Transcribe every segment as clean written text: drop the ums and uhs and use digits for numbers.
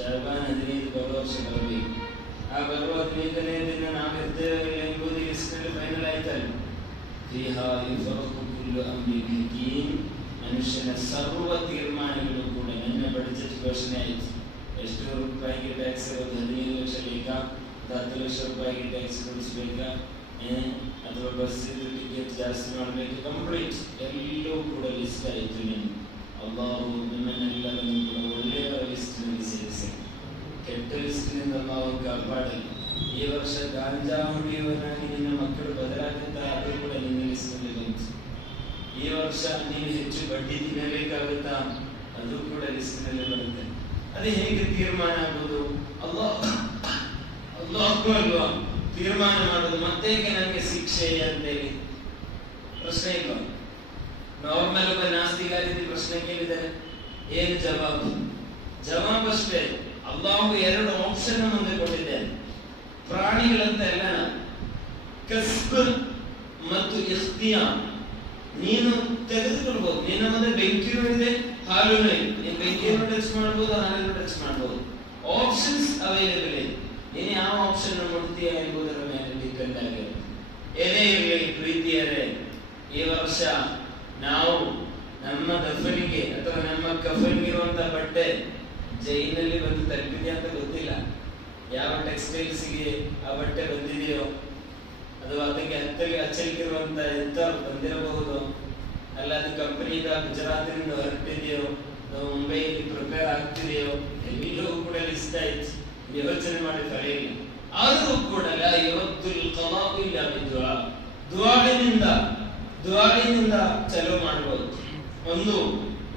ಶಾಬಾನ್ 15 ಬರುವ ವರ್ಷ ಬರಬೇಕು. ಆ ಬರುವ 15ನೇ ದಿನ ನಾವಿರ್ತೇವೆ ಎಂಬುದು ಲಿಸ್ಟ್ನಲ್ಲಿ ಫೈನಲ್ ಆಯ್ತಲ್ಲ. ಫೀಹಾ ಯುಫರಕು ಕುಲ್ಲು ಅಮ್ರಿನ್ ಹಕೀಮ್, ಮನುಷ್ಯನ ಸರ್ವ ತೀರ್ಮಾನಗಳು ಕೂಡ ನನ್ನ ಬಡ್ಜೆಟ್ ಘೋಷಣೆ ಆಯಿತು. ಎಷ್ಟು ರೂಪಾಯಿಗೆ ಟ್ಯಾಕ್ಸ್ ಇರೋದು? 15 ಲಕ್ಷ ಬೇಕಾ, 10 ಲಕ್ಷ ರೂಪಾಯಿಗೆ ಟ್ಯಾಕ್ಸ್ ಕೊಡಿಸ್ಬೇಕಾ, ಅಥವಾ ಬಸ್ ಟಿಕೆಟ್ ಜಾಸ್ತಿ ಮಾಡಬೇಕು, ಕಂಪ್ಲೀಟ್ ಎಲ್ಲವೂ ಕೂಡ ಲಿಸ್ಟ್ ಆಯಿತು. ಅಲ್ಲಾಹು ನಮ್ಮನ್ನೆಲ್ಲರನ್ನು ಕೂಡ ಒಳ್ಳೆಯ ಲಿಸ್ಟ್ನಲ್ಲಿ ಸೇರಿಸಿ, ಕೆಟ್ಟ ಲಿಸ್ಟ್ನಿಂದ ಅಲ್ಲಾಹು ಕಾಪಾಡಲಿ. ಈ ವರ್ಷ ಗಾಂಜಾ ಹುಡಿಯುವನಾಗಿ ನಿನ್ನ ಮಕ್ಕಳು ಬದಲಾಗುತ್ತ ಅದು ಕೂಡ ನಿನ್ನ ಲಿಸ್ಟ್ನಲ್ಲಿ ಬಂತು. ಈ ವರ್ಷ ನೀನು ಹೆಚ್ಚು ಬಡ್ಡಿ ತಿನ್ನಬೇಕಾಗುತ್ತಾ, ಅದು ಕೂಡ ಲಿಸ್ಟ್ನಲ್ಲಿ ಬರುತ್ತೆ. ಅದೇ ಹೇಗೆ ತೀರ್ಮಾನ ಆಗುವುದು? ಅಲ್ಲಾಹು ಅಲ್ವಾ ತೀರ್ಮಾನ ಮಾಡೋದು. ಮತ್ತೇಕೆ ನನಗೆ ಶಿಕ್ಷೆ ಅಂತೇಳಿ ಪ್ರಶ್ನೆ ಇಲ್ಲ. ನಾರ್ಮಲ್ ಒಬ್ಬ ನಾಸ್ತಿಕ ರೀತಿ ಪ್ರಶ್ನೆ ಕೇಳಿದರೆ ಏನು ಜವಾಬು? ಜವಾಬಷ್ಟೇ, ಅಲ್ಲಾಹು 2 ಆಪ್ಷನ್ ಮುಂದೆ ಕೊಟ್ಟಿದ್ದೇನೆ. ಪ್ರಾಣಿಗಳಂತ ಎಲ್ಲ ಕಸ್ಬ್ ಮತ್ತು ಇಖ್ತಿಯಾರ್ ನೀನು ತೆಗೆದುಕೊಳ್ಬಹುದು. ನಿನ್ನ ಮುಂದೆ ಬೆಂಕಿನೂ ಇದೆ, ಹಾಲೂ ಇದೆ. ನೀನು ಬೆಂಕಿಯನ್ನು ಟಚ್ ಮಾಡಬಹುದು, ಹಾಲನ್ನು ಟಚ್ ಮಾಡಬಹುದು. ಆಪ್ಷನ್ಸ್ ಅವೈಲೇಬಲ್ ಇದೆ. ನೀನು ಯಾವ ಆಪ್ಷನ್ ನೋಡ್ತೀಯ ಎಂಬುದರ ಮೇಲೆ ಡಿಪೆಂಡ್ ಆಗಿರುತ್ತೆ. ಏನೇ ಇರಲಿ ಪ್ರೀತಿಯರೇ, ಈ ವರ್ಷ ನಾವು ನಮ್ಮ ದಫನಿಗೆ ಅಥವಾ ನಮ್ಮ ಕಫನ್ಗಿರುವಂತಹ ಬಟ್ಟೆ ಜೈಲಿನಲ್ಲಿ ಬಂದು ತಲುಪಿದೆ ಅಂತ ಗೊತ್ತಿಲ್ಲ. ಯಾವ ಟೆಕ್ಸ್ಟೈಲ್ಸ್ಗೆ ಆ ಬಟ್ಟೆ ಬಂದಿದೆಯೋ, ಅಥವಾ ಅದಕ್ಕೆ ಹಚ್ಚಲಿಕ್ಕಿರುವಂತ ಎಂತ ಬಂದಿರಬಹುದು, ಅಲ್ಲ ಅದು ಕಂಪನಿಯಿಂದ ಗುಜರಾತಿನಿಂದ ಹೊರಟಿದೆಯೋ, ಮುಂಬೈಯಲ್ಲಿ ಪ್ರಿಪೇರ್ ಆಗ್ತಿದೆಯೋ, ಎಲ್ಲರೂ ಕೂಡ ಲಿಸ್ಟ್ ಆಯ್ತು. ಯೋಚನೆ ಮಾಡಿ ಕಳೆಯಿಲ್ಲ. ಆದರೂ ಕೂಡ ದುಆನಿಂದ ಚಲೋ ಮಾಡಬಹುದು. ಒಂದು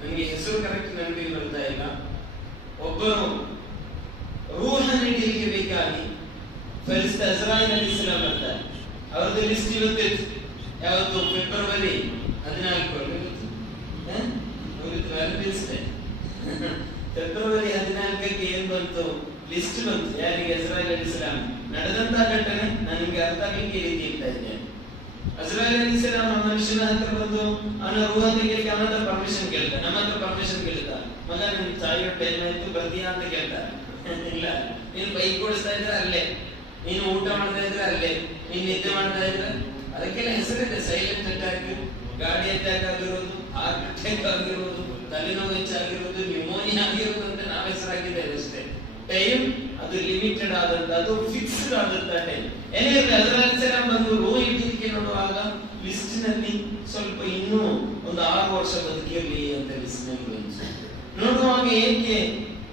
ನನಗೆ ಹೆಸರು ಕರೆಕ್ಟ್ ನನಗೆ ಬರ್ತಾ ಇಲ್ಲ, ಒಬ್ಬರು ರೂಹ ನೀಡಲಿಕ್ಕೆ ಬೇಕಾಗಿ ಫರಿಸ್ತ ಇಸ್ರಾಯೇಲ್ ಅಲೈಹಿಸ್ಸಲಾಂ ಬರ್ತಾರೆ. ಅವರದ್ದು ಲಿಸ್ಟ್ ಇವತ್ತಿತ್ತು. ಯಾವತ್ತು? ಫೆಬ್ರವರಿ 14. ಫೆಬ್ರವರಿ 14ಕ್ಕೆ ಏನ್ ಬಂತು? ಲಿಸ್ಟ್ ಬಂತು. ಯಾರಿಗೆ? ಇಸ್ರಾಯೇಲ್ ಅಲೈಹಿಸ್ಸಲಾಂ. ನಡೆದಂತಹ ಘಟನೆ ನಾನು ನಿಮ್ಗೆ ಅರ್ಥ ಆಗಲಿಕ್ಕೆ ರೀತಿ ಇರ್ತಾ ಇದ್ದೇನೆ. ಇಸ್ರಾಯೇಲ್ ಅಲೈಹಿಸ್ಸಲಾಂ ಮನುಷ್ಯನ ಹತ್ರ ಬಂದು ಅವನ ರೂಹ ತೆಗೆಯಲಿಕ್ಕೆ ಅವನ ಹತ್ರ ಪರ್ಮಿಷನ್ ಕೇಳ್ತಾರೆ. ನಮ್ಮ ಹತ್ರ ಪರ್ಮಿಷನ್ ಕೇಳ್ತಾರೆ. ಮಗ ನಿನ್ ಸಾಯೋ ಟೈಮ್ ಆಯ್ತು, ಬರ್ತೀಯಾ ಅಂತ ಕೇಳ್ತಾರೆ. ಇಲ್ಲ, ನೀನು ಬೈಕ್ ಓಡಿಸ್ತಾ ಇದ್ರೆ ಅಲ್ಲೇ, ನೀನು ಊಟ ಮಾಡ್ತಾ ಇದ್ರೆ ಅಲ್ಲೇ, ನೀನ್ ನಿದ್ದೆ ಮಾಡ್ತಾ ಇದ್ರೆ ಅದಕ್ಕೆಲ್ಲ ಹೆಸರಿದೆ. ಸೈಲೆಂಟ್ ಅಟ್ಯಾಕ್, ಗಾಡಿ ಅಟ್ಯಾಕ್ ಆಗಿರೋದು, ಹಾರ್ಟ್ ಅಟ್ಯಾಕ್ ಆಗಿರೋದು, ತಲೆನೋವು ಹೆಚ್ಚಾಗಿರೋದು, ನ್ಯೂಮೋನಿಯಾ ಆಗಿರೋದು ಅಂತ ನಾವು ಹೆಸರಾಗಿದ್ದೇವೆ ಅಷ್ಟೇ. ಟೈಮ್ ಅದು ಲಿಮಿಟೆಡ್ ಆದಂತ, ಅದು ಫಿಕ್ಸ್ಡ್ ಆದಂತ ಟೈಮ್. ಏನೇ ಅದರಲ್ಲಿ ಬಂದು ರೋ ಇಟ್ಟಿದ್ದಕ್ಕೆ ನೋಡುವಾಗ ಲಿಸ್ಟ್ ನಲ್ಲಿ ಸ್ವಲ್ಪ ಇನ್ನೂ ಒಂದು 6 ವರ್ಷ ಬದುಕಿರಲಿ ಅಂತ ಲಿಸ್ಟ್ ನಲ್ಲಿ ಬಂತು. ನೋಡುವಾಗ ಏಕೆ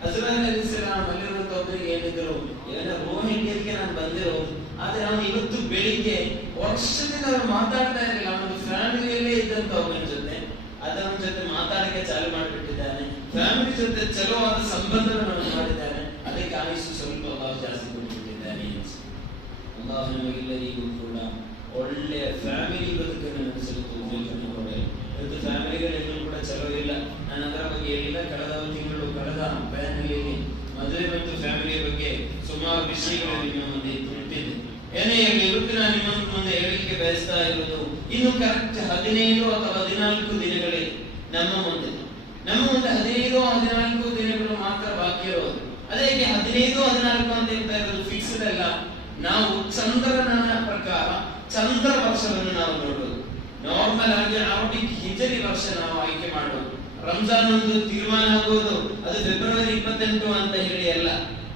ಹಜರತ್ ಅಲಿಸ್ಲಾಂ ಅಲ್ಲಿರುವಂತ ಒಬ್ಬರಿಗೆ ಏನಿದ್ರು, ಏನೋ ರೋ ಇಟ್ಟಿದ್ದಕ್ಕೆ ನಾನು ಬಂದಿರೋದು. ಆದ್ರೆ ಅವನು ಇವತ್ತು ಬೆಳಿಗ್ಗೆ ವರ್ಷದಿಂದ ಅವ್ರು ಮಾತಾಡ್ತಾ ಇರಲಿಲ್ಲ. ಅವನ ಫ್ಯಾಮಿಲಿಯಲ್ಲೇ ಇದ್ದಂತ ಒಬ್ಬನ ಜೊತೆ ಅದರ ಜೊತೆ ಮಾತಾಡಕ್ಕೆ ಚಾಲು ಮಾಡಿಬಿಟ್ಟಿದ್ದಾನೆ. ಫ್ಯಾಮಿಲಿ ಜೊತೆ ಚಲೋವಾದ ಸಂಬಂಧವನ್ನು ಮಾಡಿದ್ದಾನೆ. ಅದಕ್ಕೆ ಆಯುಷು ಸ್ವಲ್ಪ ಜಾಸ್ತಿ ಕೊಟ್ಟಿದ್ದಾನೆ. ಅಲ್ಲಾಹ್ ನಮಗೆಲ್ಲರಿಗೂ ಕೂಡ ಒಳ್ಳೆಯ ಫ್ಯಾಮಿಲಿ ಬದುಕನ್ನು ನಡೆಸಲು ಯೋಚನೆ ಕೊಡಲಿ. ಇವತ್ತು ಫ್ಯಾಮಿಲಿಗಳೆಲ್ಲೂ ಕೂಡ ಚಲೋ ಇಲ್ಲ. ನಾನು ಅದರ ಬಗ್ಗೆ ಹೇಳಿಲ್ಲ. ಕಳೆದ ತಿಂಗಳು ಕಳೆದ ಬ್ಯಾನಲ್ಲಿ ಮದುವೆ ಮತ್ತು ಫ್ಯಾಮಿಲಿಯ ಬಗ್ಗೆ ಸುಮಾರು ವಿಷಯಗಳು ನಿಮ್ಮ ಮುಂದೆ ಇಟ್ಟಿದ್ದೆ. ಏನೇ ಇರಲಿ, ಇವತ್ತು ನಾನು ನಿಮ್ಮ ಮುಂದೆ ಹೇಳಲಿಕ್ಕೆ ಬಯಸ್ತಾ ಇರೋದು, ಇನ್ನು ಕರೆಕ್ಟ್ 15 ಅಥವಾ 14 ದಿನಗಳೇ ನಮ್ಮ ಮುಂದೆ 15-14 ದಿನಗಳು ಮಾತ್ರ ಬಾಕಿ ಇರೋದು. ಅದಕ್ಕೆ 15-14 ಅಂತ ಹೇಳ್ತಾ ಇರೋದು ಫಿಕ್ಸ್ಡ್ ಅಲ್ಲ. ನಾವು ಚಂದ್ರನ ಪ್ರಕಾರ ಚಂದ್ರ ವರ್ಷವನ್ನು ನಾವು ನೋಡೋದು. ನಾರ್ಮಲ್ ಆಗಿ ಅರಬಿಕ್ ಹಿಜರಿ ವರ್ಷ ನಾವು ಆಯ್ಕೆ ಮಾಡೋದು. ರಂಜಾನ್ ಒಂದು ತೀರ್ಮಾನ ಆಗುವುದು ಅದು ಫೆಬ್ರವರಿ 28 ಅಂತ ಹೇಳಿ ಅಲ್ಲ.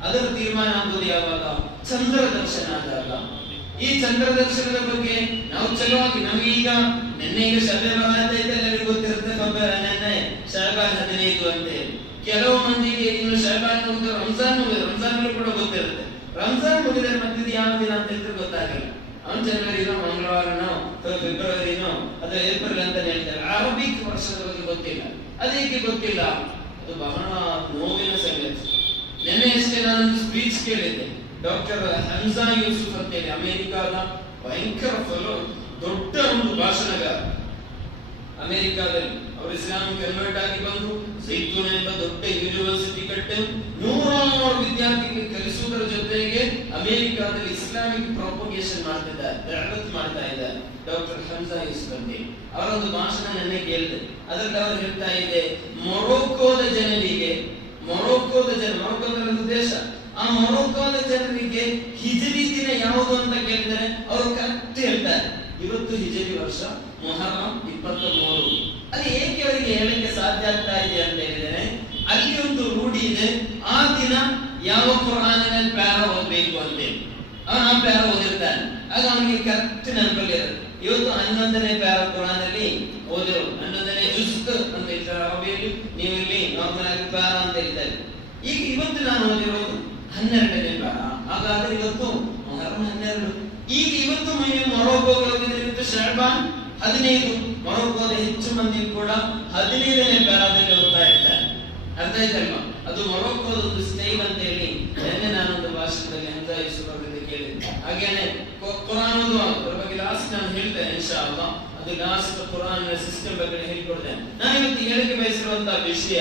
ಅದರ ತೀರ್ಮಾನ ಆಗುವುದು ಯಾವಾಗ? ಚಂದ್ರ ದರ್ಶನ ಆದಾಗ. ಈ ಚಂದ್ರ ದರ್ಶನದ ಬಗ್ಗೆ ನಾವು ಚಲೋವಾಗಿ ನಮಗೆ ಈಗ ನಿನ್ನೆಗೆ ಶಬೆ ಬರಾತ ಇದೆ, ಎಲ್ಲರಿಗೂ ಗೊತ್ತಿರುತ್ತೆ. ನೆನ್ನೆ ಶಾಬಾನ್ 15 ಅಂತ ಹೇಳಿ. ಕೆಲವು ಮಂದಿಗೆ ಇನ್ನು ಶಾಬಾನ್ ಮುಗಿದು ರಂಜಾನ್ ಕೂಡ ಗೊತ್ತಿರುತ್ತೆ. ರಂಜಾನ್ ಮುಗಿದರೆ ಮತ್ತೆ ಯಾವ ದಿನ ಅಂತ ಹೇಳಿದ್ರೆ ಗೊತ್ತಾಗಲ್ಲ. ಅವನು ಜನವರಿನೋ ಮಂಗಳವಾರನೋ ಅಥವಾ ಫೆಬ್ರವರಿನೋ ಅಥವಾ ಏಪ್ರಿಲ್ ಅಂತ ಹೇಳ್ತಾರೆ. ಅರಬಿಕ್ ವರ್ಷದ ಬಗ್ಗೆ ಗೊತ್ತಿಲ್ಲ. ಅದೇಕೆ ಗೊತ್ತಿಲ್ಲ? ಅದು ಬಹಳ ನೋವಿನ ಸಂಗತಿ. ನೆನ್ನೆ ಅಷ್ಟೇ ನಾನೊಂದು ಸ್ಪೀಚ್ ಕೇಳಿದ್ದೆ. ಡಾಕ್ಟರ್ ಹಮ್ಜಾ ಯೂಸುಫ್ ಅಂತೇಳಿ ಅಮೆರಿಕಾದ ಭಯಂಕರ ದೊಡ್ಡ ಒಂದು ಭಾಷಣಗಾರ. ಅಮೆರಿಕಾದಲ್ಲಿ ಅವರು ಇಸ್ಲಾಂ ಕನ್ವರ್ಟ್ ಆಗಿ ಬಂದು ಜೈತೂನ್ ಎಂಬ ದೊಡ್ಡ ಯೂನಿವರ್ಸಿಟಿ ಕಟ್ಟಿ 100 ವಿದ್ಯಾರ್ಥಿಗಳಿಗೆ ಕಲಿಸುವುದರ ಜೊತೆಗೆ ಅಮೆರಿಕಾದಲ್ಲಿ ಇಸ್ಲಾಮಿಕ್ ಪ್ರಾಪಗೇಷನ್ ಮಾಡ್ತಿದ್ದಾರೆ, ದಾವತ್ ಮಾಡ್ತಾ ಇದ್ದಾರೆ. ಡಾಕ್ಟರ್ ಹಮ್ಜಾ ಯೂಸುಫ್ ಅಂತೇಳಿ ಅವರೊಂದು ಭಾಷಣ ನೆನ್ನೆ ಕೇಳಿದೆ. ಅದರಲ್ಲಿ ಅವರು ಹೇಳ್ತಾ ಇದೆ, ಮೊರೊಕ್ಕೋದ ಮೊರೊಕ್ಕೋದ ದೇಶ, ಆ ಮೊರೊಕ್ಕೋದ ಜನರಿಗೆ ಹಿಜರಿ ದಿನ ಯಾವುದು ಅಂತ ಕೇಳಿದರೆ ಅವರು ಕರೆಕ್ಟ್ ಹೇಳ್ತಾರೆ, ಇವತ್ತು ಹಿಜರಿ ವರ್ಷ ಮೊಹರಂ 23. ಅಲ್ಲಿ ಏಕೆ ಅವರಿಗೆ ಹೇಳಕ್ಕೆ ಸಾಧ್ಯ ಆಗ್ತಾ ಇದೆ ಅಂತ ಹೇಳಿದರೆ, ಅಲ್ಲಿ ಒಂದು ರೂಢಿ ಇದೆ, ಆ ದಿನ ಯಾವ ಕುರಾನಿನ ಪ್ಯಾರ ಓದಬೇಕು ಅಂತೇಳಿ ಆ ಪ್ಯಾರ ಓದಿರ್ತಾನೆ, ಆಗ ಅವನಿಗೆ ಕರೆಕ್ಟ್ ನೆನಪಲ್ಲಿ ಇರುತ್ತೆ. ಇವತ್ತು 11ನೇ ಪ್ಯಾರ ಕುರಾನಲ್ಲಿ ಓದಿರೋ 11ನೇ ಜುಸ್ ಅಂತ ಹೇಳ್ತಾರೆ ಅರಬಿಯಲ್ಲಿ, ನೀವು ಇಲ್ಲಿ ನಾರ್ಮಲ್ ಆಗಿ ಪ್ಯಾರ ಅಂತ ಹೇಳ್ತಾರೆ. ಈಗ ಇವತ್ತು ನಾನು ಓದಿರೋದು 12ನೇ ಪ್ಯಾರ, ಹಾಗಾದ್ರೆ ಇವತ್ತು ಮೊಹರಂ 12. ಈಗ ಇವತ್ತು ಮೊರೊಕ್ಕೋಗೆ ಹೋಗಿದ್ರೆ ಇವತ್ತು ಶಅಬಾನ್ 15. ಮೊರೊಕ್ಕೋದ ಹೆಚ್ಚು ಮಂದಿ ಕೂಡ 15ನೇ ಪ್ಯಾರಾದಲ್ಲಿ ಓದ್ತಾ ಇರ್ತಾರೆ. ಅರ್ಥ ಆಯ್ತಲ್ವಾ? ಅದು ಮೊರೊಕ್ಕೋದ ಒಂದು ಸ್ಟೈಲ್ ಅಂತ ಹೇಳಿ ನಿನ್ನೆ ನಾನೊಂದು ಭಾಷಣದಲ್ಲಿ ಹಂತಾಯಿಸುವುದರಿಂದ ಕೇಳಿದ್ದೆ. ಹಾಗೇನೆ ಕುರಾನ್ ಓದುವ ಬಗ್ಗೆ ಲಾಸ್ಟ್ ನಾನು ಹೇಳ್ತೇನೆ ಇನ್ಶಾ ಅಲ್ಲಾಹ್. ಅದು ಲಾಸ್ಟ್ ಕುರಾನ್ ಸಿಸ್ಟಮ್ ಬಗ್ಗೆ ಹೇಳ್ಕೊಡ್ತೇನೆ. ನಾನು ಇವತ್ತು ಹೇಳಕ್ಕೆ ಬಯಸಿರುವಂತಹ ವಿಷಯ,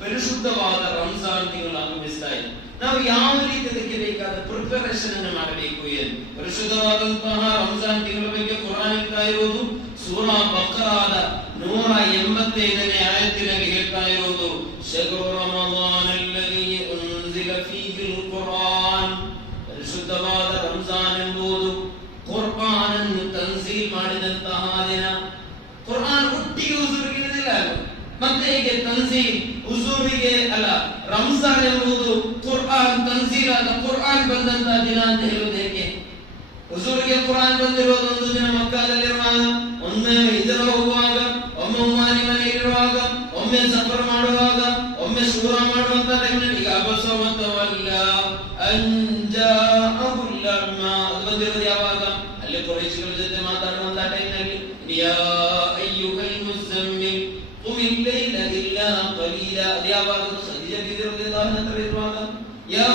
ಪರಿಶುದ್ಧವಾದ ರಂಜಾನ್ ತಿಂಗಳು ಆಗಮಿಸ್ತಾ ಇದೆ. ನಾವು ಯಾವ ರೀತಿ ಅದಕ್ಕೆ ಬೇಕಾದ ಪ್ರಿಪರೇಷನ್ ಅನ್ನು ಮಾಡಬೇಕು ಎಂದು ಪರಿಶುದ್ಧವಾದಂತಹ ರಂಜಾನ್ ತಿಂಗಳ ಬಗ್ಗೆ ಕುರಾನ್ ಹೇಳ್ತಾ ಇರುವುದು ಸೂರಾ ಬಕರಾದ 185ನೇ ಆಯತ್ತಿನಲ್ಲಿ ಹೇಳ್ತಾ ಇರುವುದು, ಶಹ್ರು ರಮದಾನ್ ಅಲ್ಲದಿ ಉನ್ಜಿಲ ಫೀಹಿಲ್ ಕುರಾನ್. ಪರಿಶುದ್ಧವಾದ ರಂಜಾನ್ ಎಂಬುದು ಕುರ್ಆನ್ ಅನ್ನು ತನ್ಜೀಲ್ ಮಾಡಿದಂತಹ ದಿನ. ಕುರ್ಆನ್ ಹುಟ್ಟಿಗೆ ಹುಜೂರಿಗೆ ಇಳಿದಿಲ್ಲ, ಮತ್ತೆ ಹೇಗೆ ತನ್ಜೀಲ್ ಹುಜೂರಿಗೆ ಅಲ್ಲ, ರಂಜಾನ್ ಎಂಬುದು ಕುರ್ಆನ್ ತನ್ಜೀಲ್ ಆದ ಕುರ್ಆನ್ ಬಂದಂತಹ ದಿನ ಅಂತ ಹೇಳುವುದು ಹೇಗೆ? ಹುಜೂರಿಗೆ ಕುರ್ಆನ್ ಬಂದಿರೋದು ಒಂದು ದಿನ ಮಕ್ಕಾದಲ್ಲಿರುವಾಗ, ಒಮ್ಮೆ ಹಿಜರ ಹೋಗುವಾಗ, ಒಮ್ಮೆ ಉಮ್ಮಾನಿ ಮನೆಯಲ್ಲಿರುವಾಗ, ಒಮ್ಮೆ ಸಫರ್ ಮಾಡುವಾಗ, ಒಮ್ಮೆ ಶೂರಾ ಮಾಡುವಂತ ಟೈಮ್ನಲ್ಲಿ. ಈಗ ಅಬಸವತವಲ್ಲ ಅಂಜಾಅಹುಲ್ ಅಮಾ ಅದು ಬಂದಿರೋದು ಯಾವಾಗ? ಅಲ್ಲಿ ಕುರೈಶಿಗಳ ಜೊತೆ ಮಾತಾಡುವಂತ ಟೈಮ್ನಲ್ಲಿ, ಯಾ ಅಯ್ಯುಹಲ್ ಮುಜಮ್ಮಿಲ್ ಕುಮಿಲ್ ಲೈಲ ಇಲ್ಲಾ ಕಲೀಲಾ ಅದು ಯಾವಾಗ? ಖದೀಜಾ ಬಿಬಿ ರಲಿಯಲ್ಲಾಹು ಅನ್ಹಾ ಇರುವಾಗ. ಯಾ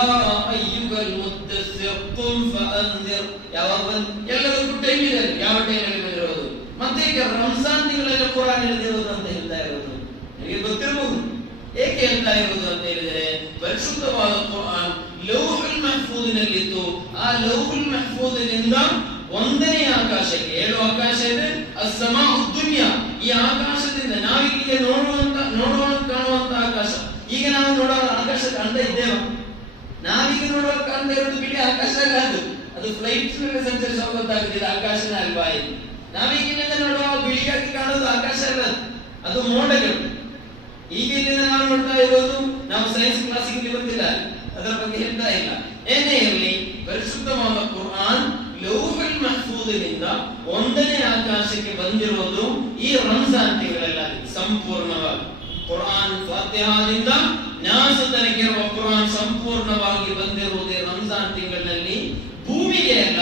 ಅಯ್ಯುಹಲ್ ಮುದ್ದಸ್ಸಿರ್ ಕುಮ್ ಫಅನ್ದಿರ್ ಯಾವಾಗ? ಎಲ್ಲರಿಗೂ ಟೈಮ್ ಇದೆ, ಯಾವ ಟೈಮಲ್ಲಿ ಬಂದಿರೋದು. ಮತ್ತೆ ಈಗ ರಂಜಾನ್ ತಿಂಗಳಲ್ಲಿ ಕುರಾನ್ ಇಳಿದಿರೋದು ಅಂತ ಹೇಳ್ತಾ ಇರೋದು ನಿಮಗೆ ಗೊತ್ತಿರಬಹುದು. ಏಕೆ ಹೇಳ್ತಾ ಇರೋದು ಅಂತ ಹೇಳಿದರೆ, ಪರಿಶುದ್ಧವಾದ ಕುರಾನ್ ಲೌಹುಲ್ ಮಹ್ಫೂದಿನಲ್ಲಿತ್ತು. ಆ ಲೌಹುಲ್ ಮಹ್ಫೂದಿನಿಂದ 1ನೇ ಆಕಾಶಕ್ಕೆ, 7 ಆಕಾಶ ಇದೆ, ಅಸ್ಸಮಾഉ ದುನ್ಯಾ, ಈ ಆಕಾಶದಿಂದ ನಾವೀಗ ಕಾಣುವಂತ ಆಕಾಶ, ಈಗ ನಾವು ನೋಡುವ ಆಕಾಶ ಕಾಣ್ತಾ ಇದ್ದೇವೆ. ನಾವೀಗ ನೋಡುವ ಕಾಣ್ತಾ ಇರೋದು ಬಿಳಿ ಆಕಾಶ ಅಲ್ಲ, ಅದು ಫ್ಲೈಟ್ ನಲ್ಲಿ ಸಂಚರಿಸುವ ಗೊತ್ತಾಗುತ್ತಿದೆ ಆಕಾಶನ ಅಲ್ವಾ? ನಾವೀಗಿನಿಂದ ನೋಡುವ ಬಿಳಿಯಾಗಿ ಕಾಣೋದು ಆಕಾಶ ಅಲ್ಲ, ಅದು ಮೋಡಗಳು. ಈಗ ಇಲ್ಲಿಂದ ನಾವು ನೋಡ್ತಾ ಇರೋದು, ನಾವು ಸೈನ್ಸ್ ಕ್ಲಾಸಿಗೆ ಬಂದಿಲ್ಲ, ಅದರ ಬಗ್ಗೆ ಹೇಳ್ತಾ ಇಲ್ಲ. ಏನೇ ಇರಲಿ, ಪರಿಶುದ್ಧವಾದ ಕುರ್ಆನ್ ಲೌಹುಲ್ ಮಹ್ಫೂದಿನಿಂದ 1ನೇ ಆಕಾಶಕ್ಕೆ ಬಂದಿರೋದು ಈ ರಂಜಾನ್ ತಿಂಗಳಲ್ಲಿ ಸಂಪೂರ್ಣವಾಗಿ. ಕುರ್ಆನ್ ಫಾತಿಹಾದಿಂದ ನಾಸ್ ತನಕ ಇರುವ ಕುರ್ಆನ್ ಸಂಪೂರ್ಣವಾಗಿ ಬಂದಿರುವುದೇ ರಂಜಾನ್ ತಿಂಗಳಲ್ಲಿ. ಭೂಮಿಗೆ ಅಲ್ಲ,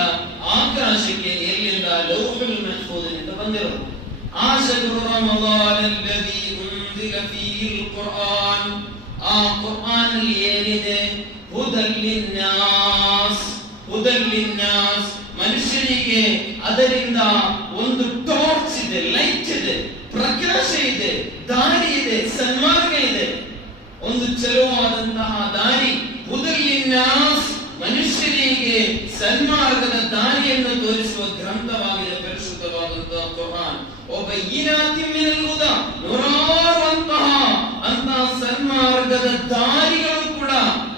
ಆಕಾಶಕ್ಕೆ ಎಲ್ಲಿಂದ? ಲೌಹುಲ್ ಮಹ್ಫೂದಿನಿಂದ ಬಂದಿರೋದು. ಆ ಶಹ್ರು ರಮದಾನ್ ಅಲ್ಲದಿ ಉನ್ಜಿಲ ಫೀಹಿಲ್ ಕುರ್ಆನ್, ಆ ಕುರ್ಆನ್ ಅಲ್ಲಿ ಏನಿದೆ? ಹುದಲ್ ಲಿನ್ನಾಸ್, ಹುದಲ್ ಲಿನ್ನಾಸ್, ಮನುಷ್ಯನಿಗೆ ಅದರಿಂದ ಒಂದು ಟಾರ್ಚ್ ಇದೆ, ಲೈಟ್ ಇದೆ, ಪ್ರಕಾಶ ಇದೆ, ದಾರಿ ಇದೆ, ಸನ್ಮಾರ್ಗ ಇದೆ, ಒಂದು ಚಲುವಾದಂತಹ ದಾರಿ. ಹುದಲ್ ಲಿನ್ನಾಸ್, ಮನುಷ್ಯನಿಗೆ ಸನ್ಮಾರ್ಗದ ದಾರಿಯನ್ನು ತೋರಿಸುವ ಗ್ರಂಥವಾಗಿದೆ ಪರಿಶುದ್ಧವಾದಂತಹ ಕುರ್ಆನ್. ಒಬಯ್ಯಿನಾತಿನ್ ಮಿನಲ್ ಹುದಾ, ನೂರಾರುವಂತಹ ಸನ್ಮಾರ್ಗದ ದಾರಿಗಳು ಕೂಡ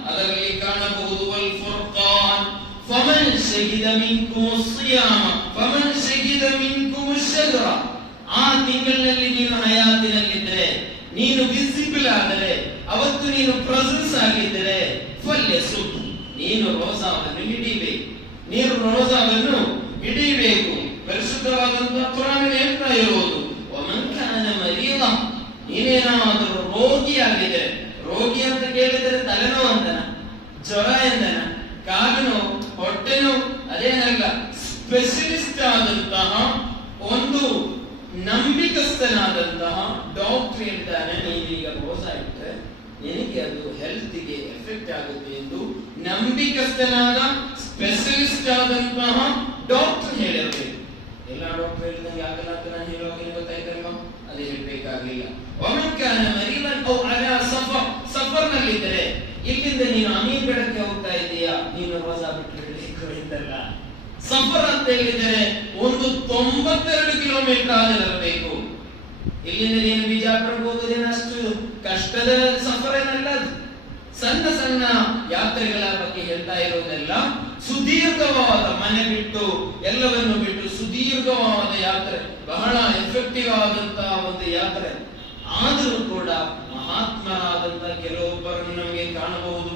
ಅದರಲ್ಲಿ ಕಾಣಬಹುದು. ವಲ್ ಫುರ್ಖಾನ್, ಫಮನ್ ಶಹಿದ ಮಿನ್ಕುಮ್ ಸಿಯಾಮ ಫಮನ್ ಶಹಿದ ಮಿನ್ಕುಮ್ ಶಹ್ರ. ಆ ತಿಂಗಳಿನಲ್ಲಿ ನೀನು ಹಯಾತಿನಲ್ಲಿದ್ದರೆ, ನೀನು ವಿಸಿಬಲ್ ಆದರೆ, ಅವತ್ತು ನೀನು ಪ್ರೆಸೆನ್ಸ್ ಆಗಿದ್ದರೆ, ಫಲ್ಯಸುಮ್, ನೀನು ರೋಜಾವನ್ನು ಹಿಡಿಬೇಕು, ನೀನು ರೋಜಾವನ್ನು ಹಿಡಿಬೇಕು. ಪರಿಶುದ್ಧವಾದಂತಹ ಕುರಾನ್ ಹೇಳ್ತಾ ಇರುವುದು, ವಮನ್ ಕಾನ ಮರೀದ, ನೀನೇನಾದರೂ ರೋಗಿಯಾಗಿದೆ, ರೋಗಿ ಅಂತ ಕೇಳಿದರೆ ತಲೆನೋವು ಅಂತನ, ಜ್ವರ ಎಂದನ, ಕಾಲು ನೋವು, ಹೊಟ್ಟೆ ನೋವು, ಅದೇನಲ್ಲ, ಸ್ಪೆಷಲಿಸ್ಟ್ ಆದಂತಹ ಒಂದು ನಂಬಿಕಸ್ಥನಾದಂತಹ ಡಾಕ್ಟರ್ ಹೇಳ್ತಾನೆ, ನೀನೀಗ ರೋಜಾ ಇಟ್ಟರೆ ನಿನಗೆ ಅದು ಹೆಲ್ತ್ಗೆ ಎಫೆಕ್ಟ್ ಆಗುತ್ತೆ ಎಂದು ನಂಬಿಕಸ್ಥನಾದ ಸ್ಪೆಷಲಿಸ್ಟ್ ಆದಂತಹ ಡಾಕ್ಟರ್ ಹೇಳಿರಬೇಕು. ಎಲ್ಲ ಡಾಕ್ಟರ್ ಹೇಳಿದಂಗೆ ಆಗಲ್ಲ ಅಂತ ನಾನು ಹೇಳುವಾಗ ಗೊತ್ತಾಯ್ತಲ್ವಾ? ಅದು ಹೇಳ್ಬೇಕಾಗಿಲ್ಲ. ಒಮನ್ಕಾನ ಮರೀದನ್ ಔ ಅಲಾ ಸಫರ್, ಸಫರ್ನಲ್ಲಿದ್ದರೆ, ಇಲ್ಲಿಂದ ನೀನು ಅಮೀರ್ಗಢಕ್ಕೆ ಹೋಗ್ತಾ ಇದೀಯಾ, ನೀನು ರೋಜಾ ಬಿಟ್ಟು ಬಿಡಬೇಕು ಎಂದಲ್ಲ. ಸಫರ್ ಅಂತ ಹೇಳಿದರೆ ಒಂದು 92 ಕಿಲೋಮೀಟರ್ ಆಗಿರಬೇಕು. ಇಲ್ಲಿಂದ ನೀನು ಬಿಜಾಪುರಕ್ಕೆ ಹೋಗೋದೇನು ಅಷ್ಟು ಕಷ್ಟದ ಸಫರ್ ಏನಲ್ಲ, ಅದು ಸಣ್ಣ ಯಾತ್ರೆಗಳ ಬಗ್ಗೆ ಹೇಳ್ತಾ ಇರೋದೆಲ್ಲ ಸುದೀರ್ಘವಾದ ಮನೆ ಬಿಟ್ಟು ಎಲ್ಲವನ್ನು ಬಿಟ್ಟು ಸುದೀರ್ಘವಾದ ಯಾತ್ರೆ, ಬಹಳ ಎಫೆಕ್ಟಿವ್ ಆದಂತಹ ಒಂದು ಯಾತ್ರೆ. ಆದರೂ ಕೂಡ ಮಹಾತ್ಮರಾದಂತ ಕೆಲವೊಬ್ಬರನ್ನು ನಮಗೆ ಕಾಣಬಹುದು.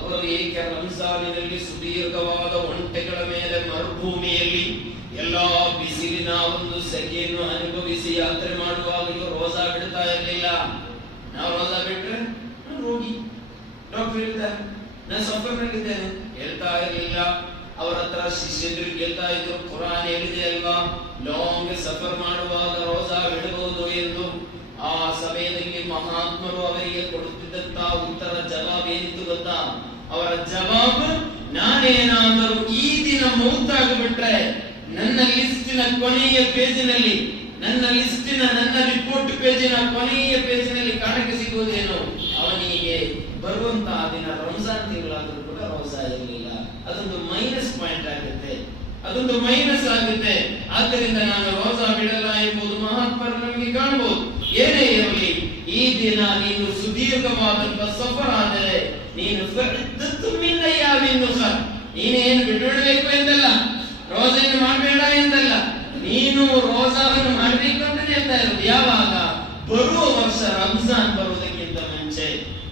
ಅವರು ಏಕೆ ರಂಜಾನಿನಲ್ಲಿ ಸುದೀರ್ಘವಾದ ಒಂಟೆಗಳ ಮೇಲೆ ಮರುಭೂಮಿಯಲ್ಲಿ ಎಲ್ಲಾ ಬಿಸಿಲಿನ ಒಂದು ಸೆಕೆಯನ್ನು ಅನುಭವಿಸಿ ಯಾತ್ರೆ ಮಾಡುವಾಗಲೂ ರೋಜಾ ಬಿಡ್ತಾ ಇರಲಿಲ್ಲ. ನಾವು ರೋಜಾ ಬಿಟ್ರೆ ನಾನು ರೋಗಿ, ಡಾಕ್ಟರ್ ಹೇಳ್ತಾರೆ ನಾನು ಸಫರ್ನಲ್ಲಿದ್ದೇನೆ ಹೇಳ್ತಾ ಇರಲಿಲ್ಲ. ಅವರ ಹತ್ರ ಶಿಷ್ಯರು ಕೇಳ್ತಾ ಇದ್ರು, ಕುರಾನ್ ಹೇಳಿದೆ ಅಲ್ವಾ ಲಾಂಗ್ ಸಫರ್ ಮಾಡುವಾಗ ರೋಜಾ ಬಿಡಬಹುದು ಎಂದು. ಆ ಸಮಯದಲ್ಲಿ ಮಹಾತ್ಮರು ಅವರಿಗೆ ಕೊಡುತ್ತಿದ್ದಂತ ಉತ್ತರ ಜವಾಬ್ ಏನಿತ್ತು ಗೊತ್ತಾ? ಅವರ ಜವಾಬು, ನಾನೇನಾದರೂ ಈ ದಿನ ಮೌತಾಗ್ಬಿಟ್ರೆ ನನ್ನ ಲಿಸ್ಟಿನ ಕೊನೆಯ ಪೇಜಿನಲ್ಲಿ, ನನ್ನ ರಿಪೋರ್ಟ್ ಪೇಜಿನ ಕೊನೆಯ ಪೇಜಿನಲ್ಲಿ ಕಾಣಕ್ಕೆ ಸಿಗುವುದೇನು, ಅವನಿಗೆ ಬರುವಂತಹ ದಿನ ರಂಜಾನ್ ತಿಂಗಳಾದರೂ ಕೂಡ ರೋಜಾ ಇರಲಿಲ್ಲ. ಅದೊಂದು ಮೈನಸ್ ಪಾಯಿಂಟ್ ಆಗುತ್ತೆ, ಅದೊಂದು ಮೈನಸ್ ಆಗುತ್ತೆ. ಆದ್ದರಿಂದ ನಾನು ರೋಜಾ ಬಿಡಲ್ಲ ಎಂಬುದು ಮಹಾತ್ಮರು ನಮಗೆ ಕಾಣಬಹುದು. ಏನೇ ಇರಲಿ, ಈ ದಿನ ನೀನು ಸುದೀರ್ಘವಾದಂತಹ ಸಫರ್ ಆದರೆ ನೀನು ನೀನೇನು ಬಿಡಬೇಕು ಎಂದಲ್ಲ, ರೋಜಾವನ್ನು ಮಾಡಬೇಡ ಎಂದಲ್ಲ, ನೀನು ರೋಜಾವನ್ನು ಮಾಡಬೇಕು ಅಂತ ಹೇಳ್ತಾ ಇರೋದು. ಯಾವಾಗ? ಬರುವ ವರ್ಷ ರಂಜಾನ್ ಬರುವುದಕ್ಕಿಂತ ಮುಂಚೆ.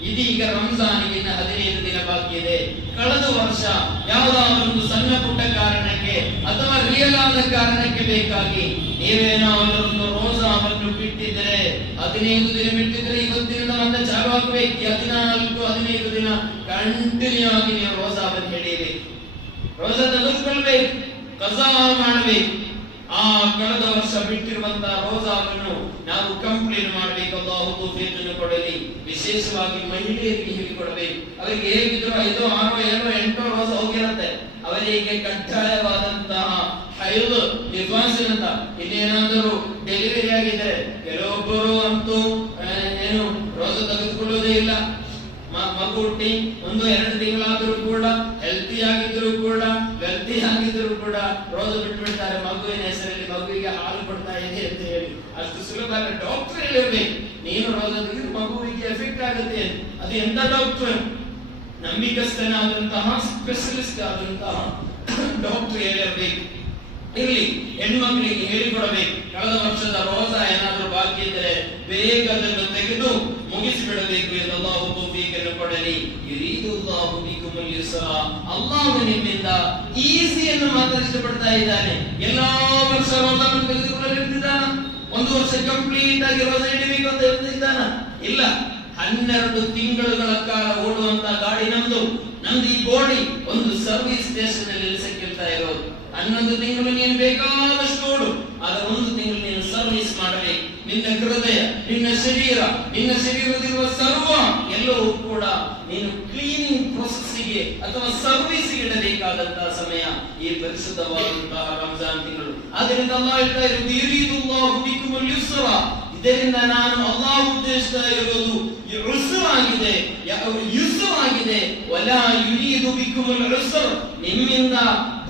ಇದೀಗ ರಂಜಾನಿಗೆ 15 ದಿನ ಬಾಕಿ ಇದೆ. ಕಳೆದ ವರ್ಷ ಯಾವುದಾದ್ರೂ ಒಂದು ಸಣ್ಣ ಪುಟ್ಟ ಕಾರಣಕ್ಕೆ ಅಥವಾ ರಿಯಲ್ ಆದ ಕಾರಣಕ್ಕೆ ಬೇಕಾಗಿ ನೀವೇನಾದರೂ ರೋಜಾವನ್ನು ಬಿಟ್ಟಿದ್ರೆ, 15 ದಿನ ಬಿಟ್ಟಿದ್ರೆ ಇವತ್ತಿನಿಂದ ಮತ್ತೆ ಚಾಲು ಆಗಬೇಕು. 14-15 ದಿನ ಕಂಟಿನ್ಯೂ ಆಗಿ ನೀವು ರೋಜಾವನ್ನು ಹಿಡಿಯಬೇಕು, ರೋಜಾ ತೆಗೆದುಕೊಳ್ಬೇಕು, ಕಜಾ ಮಾಡಬೇಕು. ಆ ಕಳೆದ ವರ್ಷ ಬಿಟ್ಟಿರುವಂತಹ ರೋಜಾವನ್ನು ನಾವು ಕಂಪ್ಲೀಟ್ ಮಾಡಬೇಕು. ಅಲ್ಲಾಹು ತೌಫೀಕನ್ನು ಕೊಡಲಿ. ವಿಶೇಷವಾಗಿ ಮಹಿಳೆಯರಿಗೆ ಹೇಳಿಕೊಡಬೇಕು. ಅವರಿಗೆ ಹೇಗಿದ್ರು 5, 6, 7, 8 ರೋಜಾ ಹೋಗಿರುತ್ತೆ. ಅವರಿಗೆ ಕಡ್ಡಾಯವಾದಂತಹ ಹೈದ್ ನಿಫಾಸ್ ಅಂತ, ಇನ್ನೇನಾದರೂ ಡೆಲಿವರಿ ಆಗಿದ್ರೆ ಕೆಲವೊಬ್ಬರು ಅಂತೂ ಏನು ರೋಜಾ ತೆಗೆದುಕೊಳ್ಳುವುದೇ ಇಲ್ಲ. ಮಗು ಹುಟ್ಟಿ 1-2 ತಿಂಗಳಾದರೂ ಕೂಡ ಹೆಲ್ತಿ ಆಗಿದ್ರು ಕೂಡ ವೆಲ್ತಿ ಆಗಿದ್ರು ಕೂಡ ರೋಜಾ ಬಿಟ್ಬಿಡ್ತಾರೆ. ಮಗುವಿನ ಹೆಸರಲ್ಲಿ ಮಗುವಿಗೆ ಹಾಲು ಕೊಡ್ತಾ ಇದೆ ಅಂತ ಹೇಳಿ. ಅಷ್ಟು ಸುಲಭ ಅಲ್ಲ. ಡಾಕ್ಟರ್ ಹೇಳಿರ್ಬೇಕು, ನೀನು ರೋಜಾ ತೆಗೆದು ಮಗುವಿಗೆ ಎಫೆಕ್ಟ್ ಆಗುತ್ತೆ. ಅದು ಎಂತ ಡಾಕ್ಟರ್? ನಂಬಿಕಸ್ಥನಾದಂತಹ ಸ್ಪೆಷಲಿಸ್ಟ್ ಆದಂತಹ ಡಾಕ್ಟರ್ ಹೇಳಿರ್ಬೇಕು. ಇಲ್ಲಿ ಹೆಣ್ಮಕ್ಳಿಗೆ ಹೇಳಿಕೊಡಬೇಕು. ಕಳೆದ ವರ್ಷದ ರೋಜಾ ಏನಾದರೂ ಬಾಕಿ ಇದ್ದರೆ ಬೇಗ ಅದನ್ನು ತೆಗೆದು ಮುಗಿಸಿ ಬಿಡಬೇಕು ಎಂದು ಅಲ್ಲಾಹು ತೌಫೀಕನ್ನು ಕೊಡಲಿ. ಯುರೀದುಲ್ಲಾಹು ಬಿಕುಮುಲ್ ಯುಸ್ರ, ಅಲ್ಲಾಹು ನಿಮ್ಮಿಂದ ಈಸಿಯನ್ನು ಮಾತ್ರ ಇಷ್ಟಪಡ್ತಾ ಇದ್ದಾನೆ. ಎಲ್ಲಾ ವರ್ಷ ರೋಜಾವನ್ನು ತೆಗೆದುಕೊಳ್ಳಲಿದ್ದಾನ? ಒಂದು ವರ್ಷ ಕಂಪ್ಲೀಟ್ ಆಗಿ ರೋಜಾ ಹಿಡಿಬೇಕು ಅಂತ ಹೇಳ್ತಿದ್ದಾನ? ಇಲ್ಲ. 12 ತಿಂಗಳುಗಳ ಕಾಲ ಓಡುವಂತ ಗಾಡಿ ನಮ್ದು ಈ ಗೋಡಿ ಒಂದು ಸರ್ವಿಸ್ ಸ್ಟೇಷನ್ ಅಲ್ಲಿ ನಿಲ್ಲಿಸಕ್ಕಿರ್ತಾ ಇರೋದು. 11 ತಿಂಗಳು ನೀನು ಬೇಕಾದಷ್ಟು ಓಡು, ಆದ್ರೆ 1 ತಿಂಗಳು ನೀನು ಸರ್ವಿಸ್ ಮಾಡಬೇಕು. ನಿನ್ನ ಹೃದಯ, ನಿನ್ನ ಶರೀರದಲ್ಲಿರುವ ಸರ್ವ ಎಲ್ಲವೂ ಕೂಡ ನೀನು ಕ್ಲೀನಿಂಗ್ ಪ್ರೊಸೆಸ್ಗೆ ಅಥವಾ ಸರ್ವಿಸ್ ಇಡಬೇಕಾದಂತಹ ಸಮಯ ಈ ಪರಿಶುದ್ಧವಾದಂತಹ ರಂಜಾನ್ ತಿಂಗಳು. ಆದ್ದರಿಂದ ಅಲ್ಲಾಹ್ ಹೇಳ್ತಾ ಇರೋದು, ಯುರೀದುಲ್ಲಾಹು ಬಿಕುಮುಲ್ ಯುಸ್ರ, ಇದರಿಂದ ನಾನು ಅಲ್ಲಾಹ್ ಉದ್ದೇಶಿಸ್ತಾ ಇರೋದು ಯುಸ್ರಾಗಿದೆ. ವಲಾ ಯುರೀದು ಬಿಕುಮುಲ್ ಉಸ್ರ, ನಿಮ್ಮಿಂದ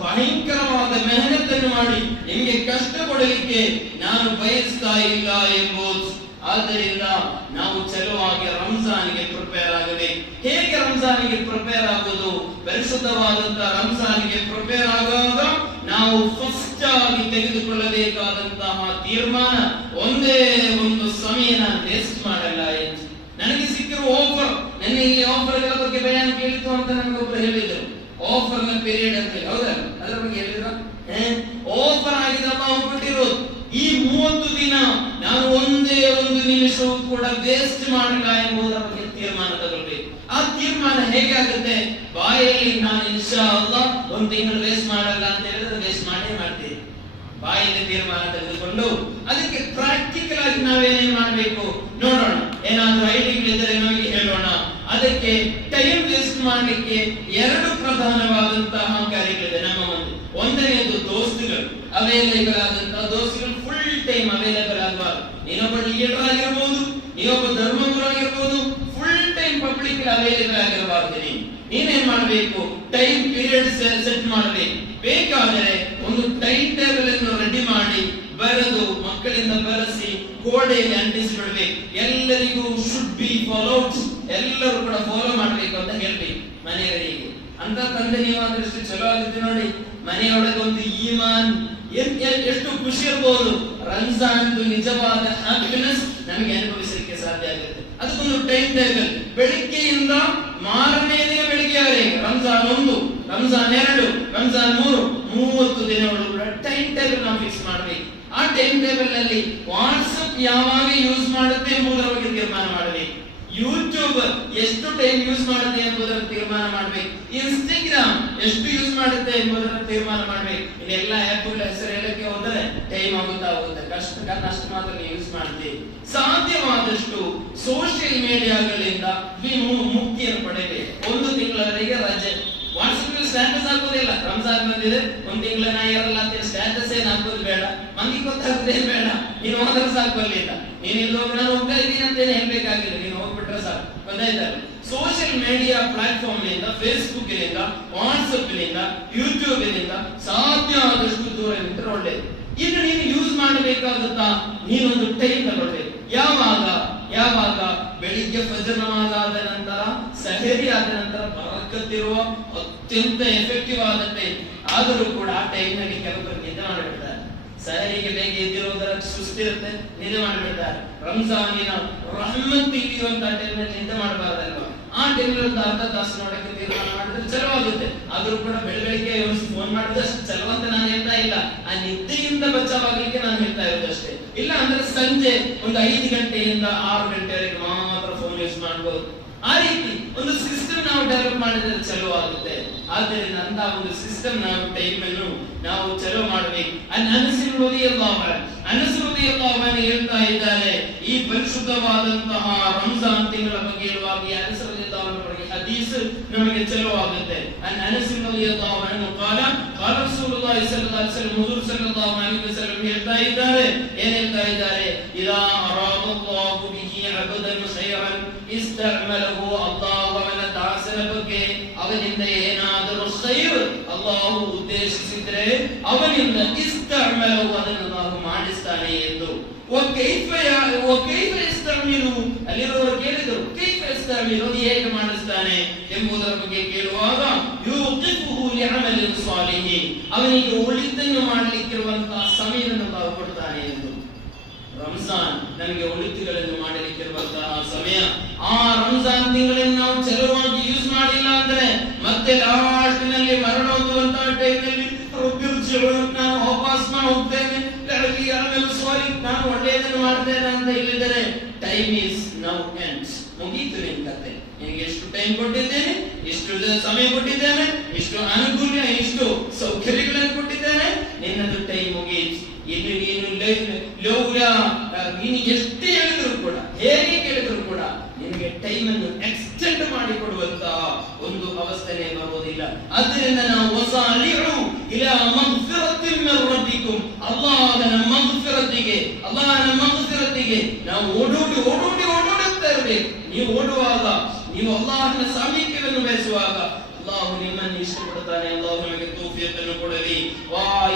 ಭಯಂಕರವಾದ ಮೆಹನತನ್ನು ಮಾಡಿ ನಿಮಗೆ ಕಷ್ಟ ಕೊಡಲಿಕ್ಕೆ ನಾನು ಬಯಸ್ತಾ ಇಲ್ಲ ಎಂಬುದು. ಆದ್ದರಿಂದ ನಾವು ಚಲುವಾಗಿ ರಂಜಾನಿಗೆ ಪ್ರಿಪೇರ್ ಆಗಬೇಕು. ಹೇಗೆ ರಂಜಾನಿಗೆ ಪ್ರಿಪೇರ್ ಆಗುವುದು? ಪರಿಶುದ್ಧವಾದಂತಹ ರಂಜಾನಿಗೆ ಪ್ರಿಪೇರ್ ಆಗುವಾಗ ನಾವು ಫಸ್ಟ್ ಆಗಿ ತೆಗೆದುಕೊಳ್ಳಬೇಕಾದಂತಹ ತೀರ್ಮಾನ, ಒಂದೇ ಒಂದು ಸಮಯ ನಾನು ವೇಸ್ಟ್ ಮಾಡಲ್ಲ. ನನಗೆ ಸಿಕ್ಕಿರುವ ಆಫರ್, ನನ್ನ ಇಲ್ಲಿ ಆಫರ್ಗಳ ಬಗ್ಗೆ ಬಯಾನ್ ಕೇಳಿತು ಅಂತ ನನಗೊಬ್ಬರು ಹೇಳಿದರು. ಆಫರ್ ನ ಪೀರಿಯಡ್ ಅಂತ, ಹೌದಲ್ಲ? ಅದರ ಬಗ್ಗೆ ಹೇಳಿದ್ರ? ಆಫರ್ ಆಗಿದೆ ಹೋಗ್ಬಿಟ್ಟಿರೋದು. ಈ 30 ದಿನ ನಾನು ಒಂದೇ ಒಂದು ನಿಮಿಷವೂ ಕೂಡ ವೇಸ್ಟ್ ಮಾಡಲ್ಲ ಎಂಬುದರ ಬಗ್ಗೆ ತೀರ್ಮಾನ ತಗೊಳ್ಬೇಕು. ಆ ತೀರ್ಮಾನ ಹೇಗೆ ಆಗುತ್ತೆ? ಬಾಯಲ್ಲಿ ನಾನು ಇನ್ಶಾ ಅಲ್ಲಾಹ್ 1 ತಿಂಗಳು ವೇಸ್ಟ್ ಮಾಡಲ್ಲ ಅಂತ ಹೇಳಿದ್ರೆ ವೇಸ್ಟ್ ಮಾಡೇ ಮಾಡ್ತೀವಿ. ಬಾಯಲ್ಲಿ ತೀರ್ಮಾನ ತೆಗೆದುಕೊಂಡು ಅದಕ್ಕೆ ಪ್ರಾಕ್ಟಿಕಲ್ ಆಗಿ ನಾವೇನೇನು ಮಾಡಬೇಕು ನೋಡೋಣ. ಏನಾದ್ರೂ ಐಡಿಯಾಗಳಿದ್ದರೆ ನಮಗೆ ಹೇಳೋಣ. ಅದಕ್ಕೆ ಟೈಮ್ ವೇಸ್ಟ್ ಮಾಡಲಿಕ್ಕೆ 2 ಪ್ರಧಾನವಾದಂತಹ ಕಾರ್ಯಗಳಿದೆ ನಮ್ಮ ಮುಂದೆ. ಒಂದನೇದು ದೋಸ್ತುಗಳು, ಅವೈಲೇಬಲ್ ಆದಂತಹ ದೋಸ್ತುಗಳು ಫುಲ್ ಟೈಮ್ ಅವೈಲೇಬಲ್ ಆಗಬಾರ್ದು. ನೀನೊಬ್ಬ ಲೀಡರ್ ಆಗಿರ್ಬೋದು, ನೀನೊಬ್ಬ ಧರ್ಮಗುರು ಆಗಿರ್ಬೋದು, ಫುಲ್ ಟೈಮ್ ಪಬ್ಲಿಕ್ ಅವೈಲೇಬಲ್ ಆಗಿರಬಾರ್ದು. ನೀನೇನ್ ಮಾಡಬೇಕು? ಟೈಮ್ ಪೀರಿಯಡ್ ಸೆಟ್ ಮಾಡಬೇಕು. ಬೇಕಾದರೆ ಒಂದು ಟೈಮ್ ಟೇಬಲ್ ಅನ್ನು ರೆಡಿ ಮಾಡಿ ಬರೆದು ಮಕ್ಕಳಿಂದ ಬರೆಸಿ ಗೋಡೆಯಲ್ಲಿ ಅಂಟಿಸಿ ಬಿಡಬೇಕು. ಎಲ್ಲರಿಗೂ ಶುಡ್ ಬಿ ಫಾಲೋಡ್, ಎಲ್ಲರೂ ಕೂಡ ಫಾಲೋ ಮಾಡಬೇಕು ಅಂತ ಹೇಳ್ಬೇಕು. ಅಂತ ತಂದೆ ನೀವಾದಷ್ಟು ಚಲೋ ಆಗುತ್ತೆ ನೋಡಿ. ಮನೆಯೊಳಗೆ ಒಂದು ಈಮಾನ್ ಎಷ್ಟು ಖುಷಿ ಇರಬಹುದು. ರಂಜಾನ್ ನಿಜವಾದ ಹ್ಯಾಪಿನೆಸ್ ನಮಗೆ ಅನುಭವಿಸಲಿಕ್ಕೆ ಸಾಧ್ಯ ಆಗುತ್ತೆ. ಅದಕ್ಕೊಂದು ಟೈಮ್ ಟೇಬಲ್, ಬೆಳಿಗ್ಗೆಯಿಂದ ಮಾರನೇ ದಿನ ಬೆಳಿಗ್ಗೆಯವರೆಗೆ ರಂಜಾನ್ 1, ರಂಜಾನ್ 2, ರಂಜಾನ್ 3, 30 ದಿನಗಳು ಕೂಡ ಟೈಮ್ ಟೇಬಲ್ ನಾವು ಫಿಕ್ಸ್ ಮಾಡಬೇಕು. ಆ ಟೈಮ್ ಟೇಬಲ್ ನಲ್ಲಿ ವಾಟ್ಸ್ಆಪ್ ಯಾವಾಗ ಯೂಸ್ ಮಾಡುತ್ತೆ ಎಂಬುದರ ಬಗ್ಗೆ ತೀರ್ಮಾನ ಮಾಡಬೇಕು. ಯೂಟ್ಯೂಬ್ ಎಷ್ಟು ಟೈಮ್ ಯೂಸ್ ಮಾಡುತ್ತೆ ಎಂಬುದರ ತೀರ್ಮಾನ ಮಾಡಬೇಕು. ಇನ್ಸ್ಟಾಗ್ರಾಮ್ ಎಷ್ಟು ಯೂಸ್ ಮಾಡುತ್ತೆ ಎಂಬುದರ ತೀರ್ಮಾನ ಮಾಡಬೇಕು. ಇದೆಲ್ಲ ಆ್ಯಪ್ಗಳ ಹೆಸರು ಹೇಳಕ್ಕೆ ಹೋದರೆ ಟೈಮ್ ಆಗುತ್ತಾ ಹೋಗುತ್ತೆ. ಅಷ್ಟು ಮಾತ್ರ ಯೂಸ್ ಮಾಡ್ತೀವಿ. ಸಾಧ್ಯವಾದಷ್ಟು ಸೋಷಿಯಲ್ ಮೀಡಿಯಾಗಳಿಂದ ಮುಕ್ತಿಯನ್ನು ಪಡೆಯಬೇಕು. 1 ತಿಂಗಳವರೆಗೆ ರಜೆ. ವಾಟ್ಸ್ಆಪ್ ಸ್ಟೇಟಸ್ ಹಾಕೋದಿಲ್ಲ. ರಂಜಾನ್ ಬಂದಿದೆ, 1 ತಿಂಗಳ ನಾ ಇರಲ್ಲ ಅಂತ ಸ್ಟೇಟಸ್ ಏನ್ ಹಾಕೋದು ಬೇಡ, ಮಂದಿಗೆ ಗೊತ್ತಾಗೋದೇ ಬೇಡ. ನೀನು ಹೋದ್ರೆ ಸಾಕು, ಬರ್ಲಿಲ್ಲ ನೀನು ಇಲ್ಲಿ ಹೋಗಿ ನಾನು ಹೋಗ್ತಾ ಇದ್ದೀನಿ ಅಂತೇನೆ ಹೇಳ್ಬೇಕಾಗಿಲ್ಲ, ನೀನು ಹೋಗ್ಬಿಟ್ರೆ ಸಾಕು. ಗೊತ್ತಾಯ್ತಲ್ಲ? ಸೋಷಿಯಲ್ ಮೀಡಿಯಾ ಪ್ಲಾಟ್ಫಾರ್ಮ್ ನಿಂದ, ಫೇಸ್ಬುಕ್ ನಿಂದ, ವಾಟ್ಸ್ಆಪ್ ನಿಂದ, ಯೂಟ್ಯೂಬ್ ನಿಂದ ಸಾಧ್ಯ ಆದಷ್ಟು ದೂರ ನಿಂತರೆ ಒಳ್ಳೇದು. ಇನ್ನು ನೀನು ಯೂಸ್ ಮಾಡಬೇಕಾಗುತ್ತಾ, ನೀನೊಂದು ಟೈಮ್ ತಗೊಳ್ಬೇಕು. ಯಾವಾಗ ಬೆಳಿಗ್ಗೆ ಫಜರ್ ನಮಾಜ್ ಆದ ನಂತರ, ಸಹರಿ ಆದ ನಂತರ ಬರಕತ್ತಿರುವ ಅತ್ಯಂತ ಎಫೆಕ್ಟಿವ್ ಆದ ಟೈಮ್. ಆದರೂ ಕೂಡ ಆ ಟೈಮ್ ನಲ್ಲಿ ಕೆಲವರು ನಿದ್ದೆ ಮಾಡಿಬಿಡ್ತಾರೆ. ಸಹರಿಗೆ ಬೇಗ ಎದ್ದಿರೋದರ ಸುಸ್ತಿರುತ್ತೆ, ನಿದ್ದೆ ಮಾಡಿಬಿಡ್ತಾರೆ. ರಂಜಾನಿನ ರಹಮತ್ ಇಳಿಯುವಂತ ಟೈಮ್ ನಲ್ಲಿ ನಿದ್ದೆ ಮಾಡಬಾರ್ದಲ್ವಾ? ಆ ಟೈಮ್ ಒಂದು ಅರ್ಧ ತಾಸು ನೋಡಕ್ಕೆ ತೀರ್ಮಾನ ಮಾಡಿದ್ರೆ ಚಲವಾಗುತ್ತೆ. ಆದ್ರೂ ಕೂಡ ಬೆಳಗ್ಗೆ ಫೋನ್ ಮಾಡಿದ್ರೆ ಅಷ್ಟು ಚಲೋ ಅಂತ ನಾನು ಹೇಳ್ತಾ ಇಲ್ಲ. ಆ ನಿದ್ದೆಯಿಂದ ಬಚಾವಾಗಲಿಕ್ಕೆ ನಾನು ಹೇಳ್ತಾ ಇರೋದಷ್ಟೇ. ಇಲ್ಲ ಅಂದ್ರೆ ಸಂಜೆ ಒಂದು 5 ಗಂಟೆಯಿಂದ 6 ಗಂಟೆವರೆಗೆ ಮಾತ್ರ ಫೋನ್ ಯೂಸ್ ಮಾಡಬಹುದು. ಆ ರೀತಿ ಒಂದು ಸಿಸ್ಟಮ್ ನಾವು ಡೆವಲಪ್ ಮಾಡಿದ್ರೆ ಚಲೋ ಆಗುತ್ತೆ. ಆದ್ದರಿಂದ ಅಂತ ಒಂದು ಸಿಸ್ಟಮ್ ನಾವು ಟೈಮ್ ಅನ್ನು ನಾವು ಚಲೋ ಮಾಡಬೇಕು. ಅನಸ್ ರಲಿಯಲ್ಲಾಹು ಅನ್ಹು ಹೇಳ್ತಾ ಇದ್ದಾರೆ, ಈ ಪರಿಶುದ್ಧವಾದಂತಹ ರಂಜಾನ್ ತಿಂಗಳ ಬಗ್ಗೆ ಹೇಳುವಾಗ ಅನಸ್ ರಲಿಯಲ್ಲಾಹು ಅನ್ಹು ಬಗ್ಗೆ ಹದೀಸ್ ನಮಗೆ ಚಲೋ ಆಗುತ್ತೆ. ಅನಸ್ ರಲಿಯಲ್ಲಾಹು ಅನ್ಹು قال ರಸೂಲುಲ್ಲಾಹಿ ಸಲ್ಲಲ್ಲಾಹು ಅಲೈಹಿ ವಸಲ್ಲಂ, ಹುಜೂರ್ ಸಲ್ಲಲ್ಲಾಹು ಅಲೈಹಿ ವಸಲ್ಲಂ ಹೇಳ್ತಾ ಇದ್ದಾರೆ, ಏನು ಹೇಳ್ತಾ ಇದ್ದಾರೆ? ಇದಾ ಅರಾದಲ್ಲಾಹು ಬಿಹಿ ಅಬದನ್ ಖೈರನ್ ಇಸ್ತಅಮಲಹು. ಅಲ್ಲಾಹು ಅವನ ದಾಸನ ಬಗ್ಗೆ ಅವನಿಂದ ಏನಾದರೂ ಖೈರ್ ಅಲ್ಲಾಹು ಉದ್ದೇಶಿಸಿದ್ರೆ ಅವನಿಂದ ಇಸ್ತಅಮಲಹು, ಅದನ್ನು ಅಲ್ಲಾಹು ಮಾಡಿಸ್ತಾನೆ ಎಂದು. ಅಲ್ಲಿರುವವರು ಕೇಳಿದರು, ಕೈಫ ಯಸ್ತಅಮಿಲು, ಹೇಗೆ ಮಾಡಿಸ್ತಾನೆ ಎಂಬುದರ ಬಗ್ಗೆ ಕೇಳುವಾಗ, ಯುqifuhu ಲಿಅಮಲಿನ್ ಸಾಲಿಹಿನ್, ಅವನಿಗೆ ಒಳಿತನ್ನು ಮಾಡಲಿಕ್ಕಿರುವಂತಹ ಸಮಯವನ್ನು ಅಲ್ಲಾಹು ಕೊಡ್ತಾನೆ ಎಂದು. ರಂಜಾನ್ ನಮಗೆ ಒಳಿತುಗಳನ್ನು ಮಾಡಲಿಕ್ಕಿರುವಂತಹ ಸಮಯ. ಆ ರಂಜಾನ್ ತಿಂಗಳನ್ನು ನಾವು ಚಲವಾಗಿ ಯೂಸ್ ಮಾಡಿಲ್ಲ ಅಂದ್ರೆ ಮತ್ತೆ ಲಾಸ್ಟ್ ನಲ್ಲಿ ಮರಣ ಹೊಂದುವಂತಹ ಟೈಮ್ನಲ್ಲಿ ನಾನು ವಾಪಸ್ ಹೋಗ್ತೇನೆ, ನಾನು ಒಳ್ಳೆಯದನ್ನು ಮಾಡ್ತೇನೆ ಅಂತ ಹೇಳಿದರೆ ಟೈಮ್ ಈಸ್ ನೌ ಎಂಡ್ಸ್, ಮುಗೀತು ನಿನ್ ಕತೆ. ನಿನಗೆ ಎಷ್ಟು ಟೈಮ್ ಕೊಟ್ಟಿದ್ದೇನೆ, ಎಷ್ಟು ಸಮಯ ಕೊಟ್ಟಿದ್ದೇನೆ, ಇಷ್ಟು ಅನುಕೂಲ, ಇಷ್ಟು ಸೌಕರ್ಯಗಳನ್ನು ಕೊಟ್ಟಿದ್ದೇನೆ, ನಿನ್ನದು ಟೈಮ್ ಮುಗೀತು. ಇನ್ನು ನೀನು ಎಷ್ಟೇ ಹೇಳಿದ್ರು ಕೂಡ, ಹೇಗೆ ಕೇಳಿದ್ರು ಕೂಡ ನಿನಗೆ ಟೈಮ್ ಅನ್ನು ಎಕ್ಸ್ಟೆಂಡ್ ಮಾಡಿ ಕೊಡುವಂತಹ ಒಂದು ಅವಸ್ಥೆ ಬರುವುದಿಲ್ಲ. ಆದ್ದರಿಂದ ನಾವು ವಸಾಲಿഉ ಇಲಾ ಮಗ್ಫಿರತಿನ್ ಮಿನ್ ರಬ್ಬಿಕುಂ, ಅಲ್ಲಾಹನ ಮಗ್ಫಿರತಿಗೆ ನಾವು ಓಡೋಡುತ್ತಾ ಇರಬೇಕು. ನೀವು ಓಡುವಾಗ, ನೀವು ಅಲ್ಲಾಹನ ಸಾಮೀಪ್ಯವನ್ನು ಬಯಸುವಾಗ ಅಲ್ಲಾಹು ನಿಮ್ಮನ್ನು ಇಷ್ಟಪಡುತ್ತಾನೆ. ಅಲ್ಲಾಹು ನಮಗೆ ತೌಫೀಕನ್ನು ಕೊಡಲಿ.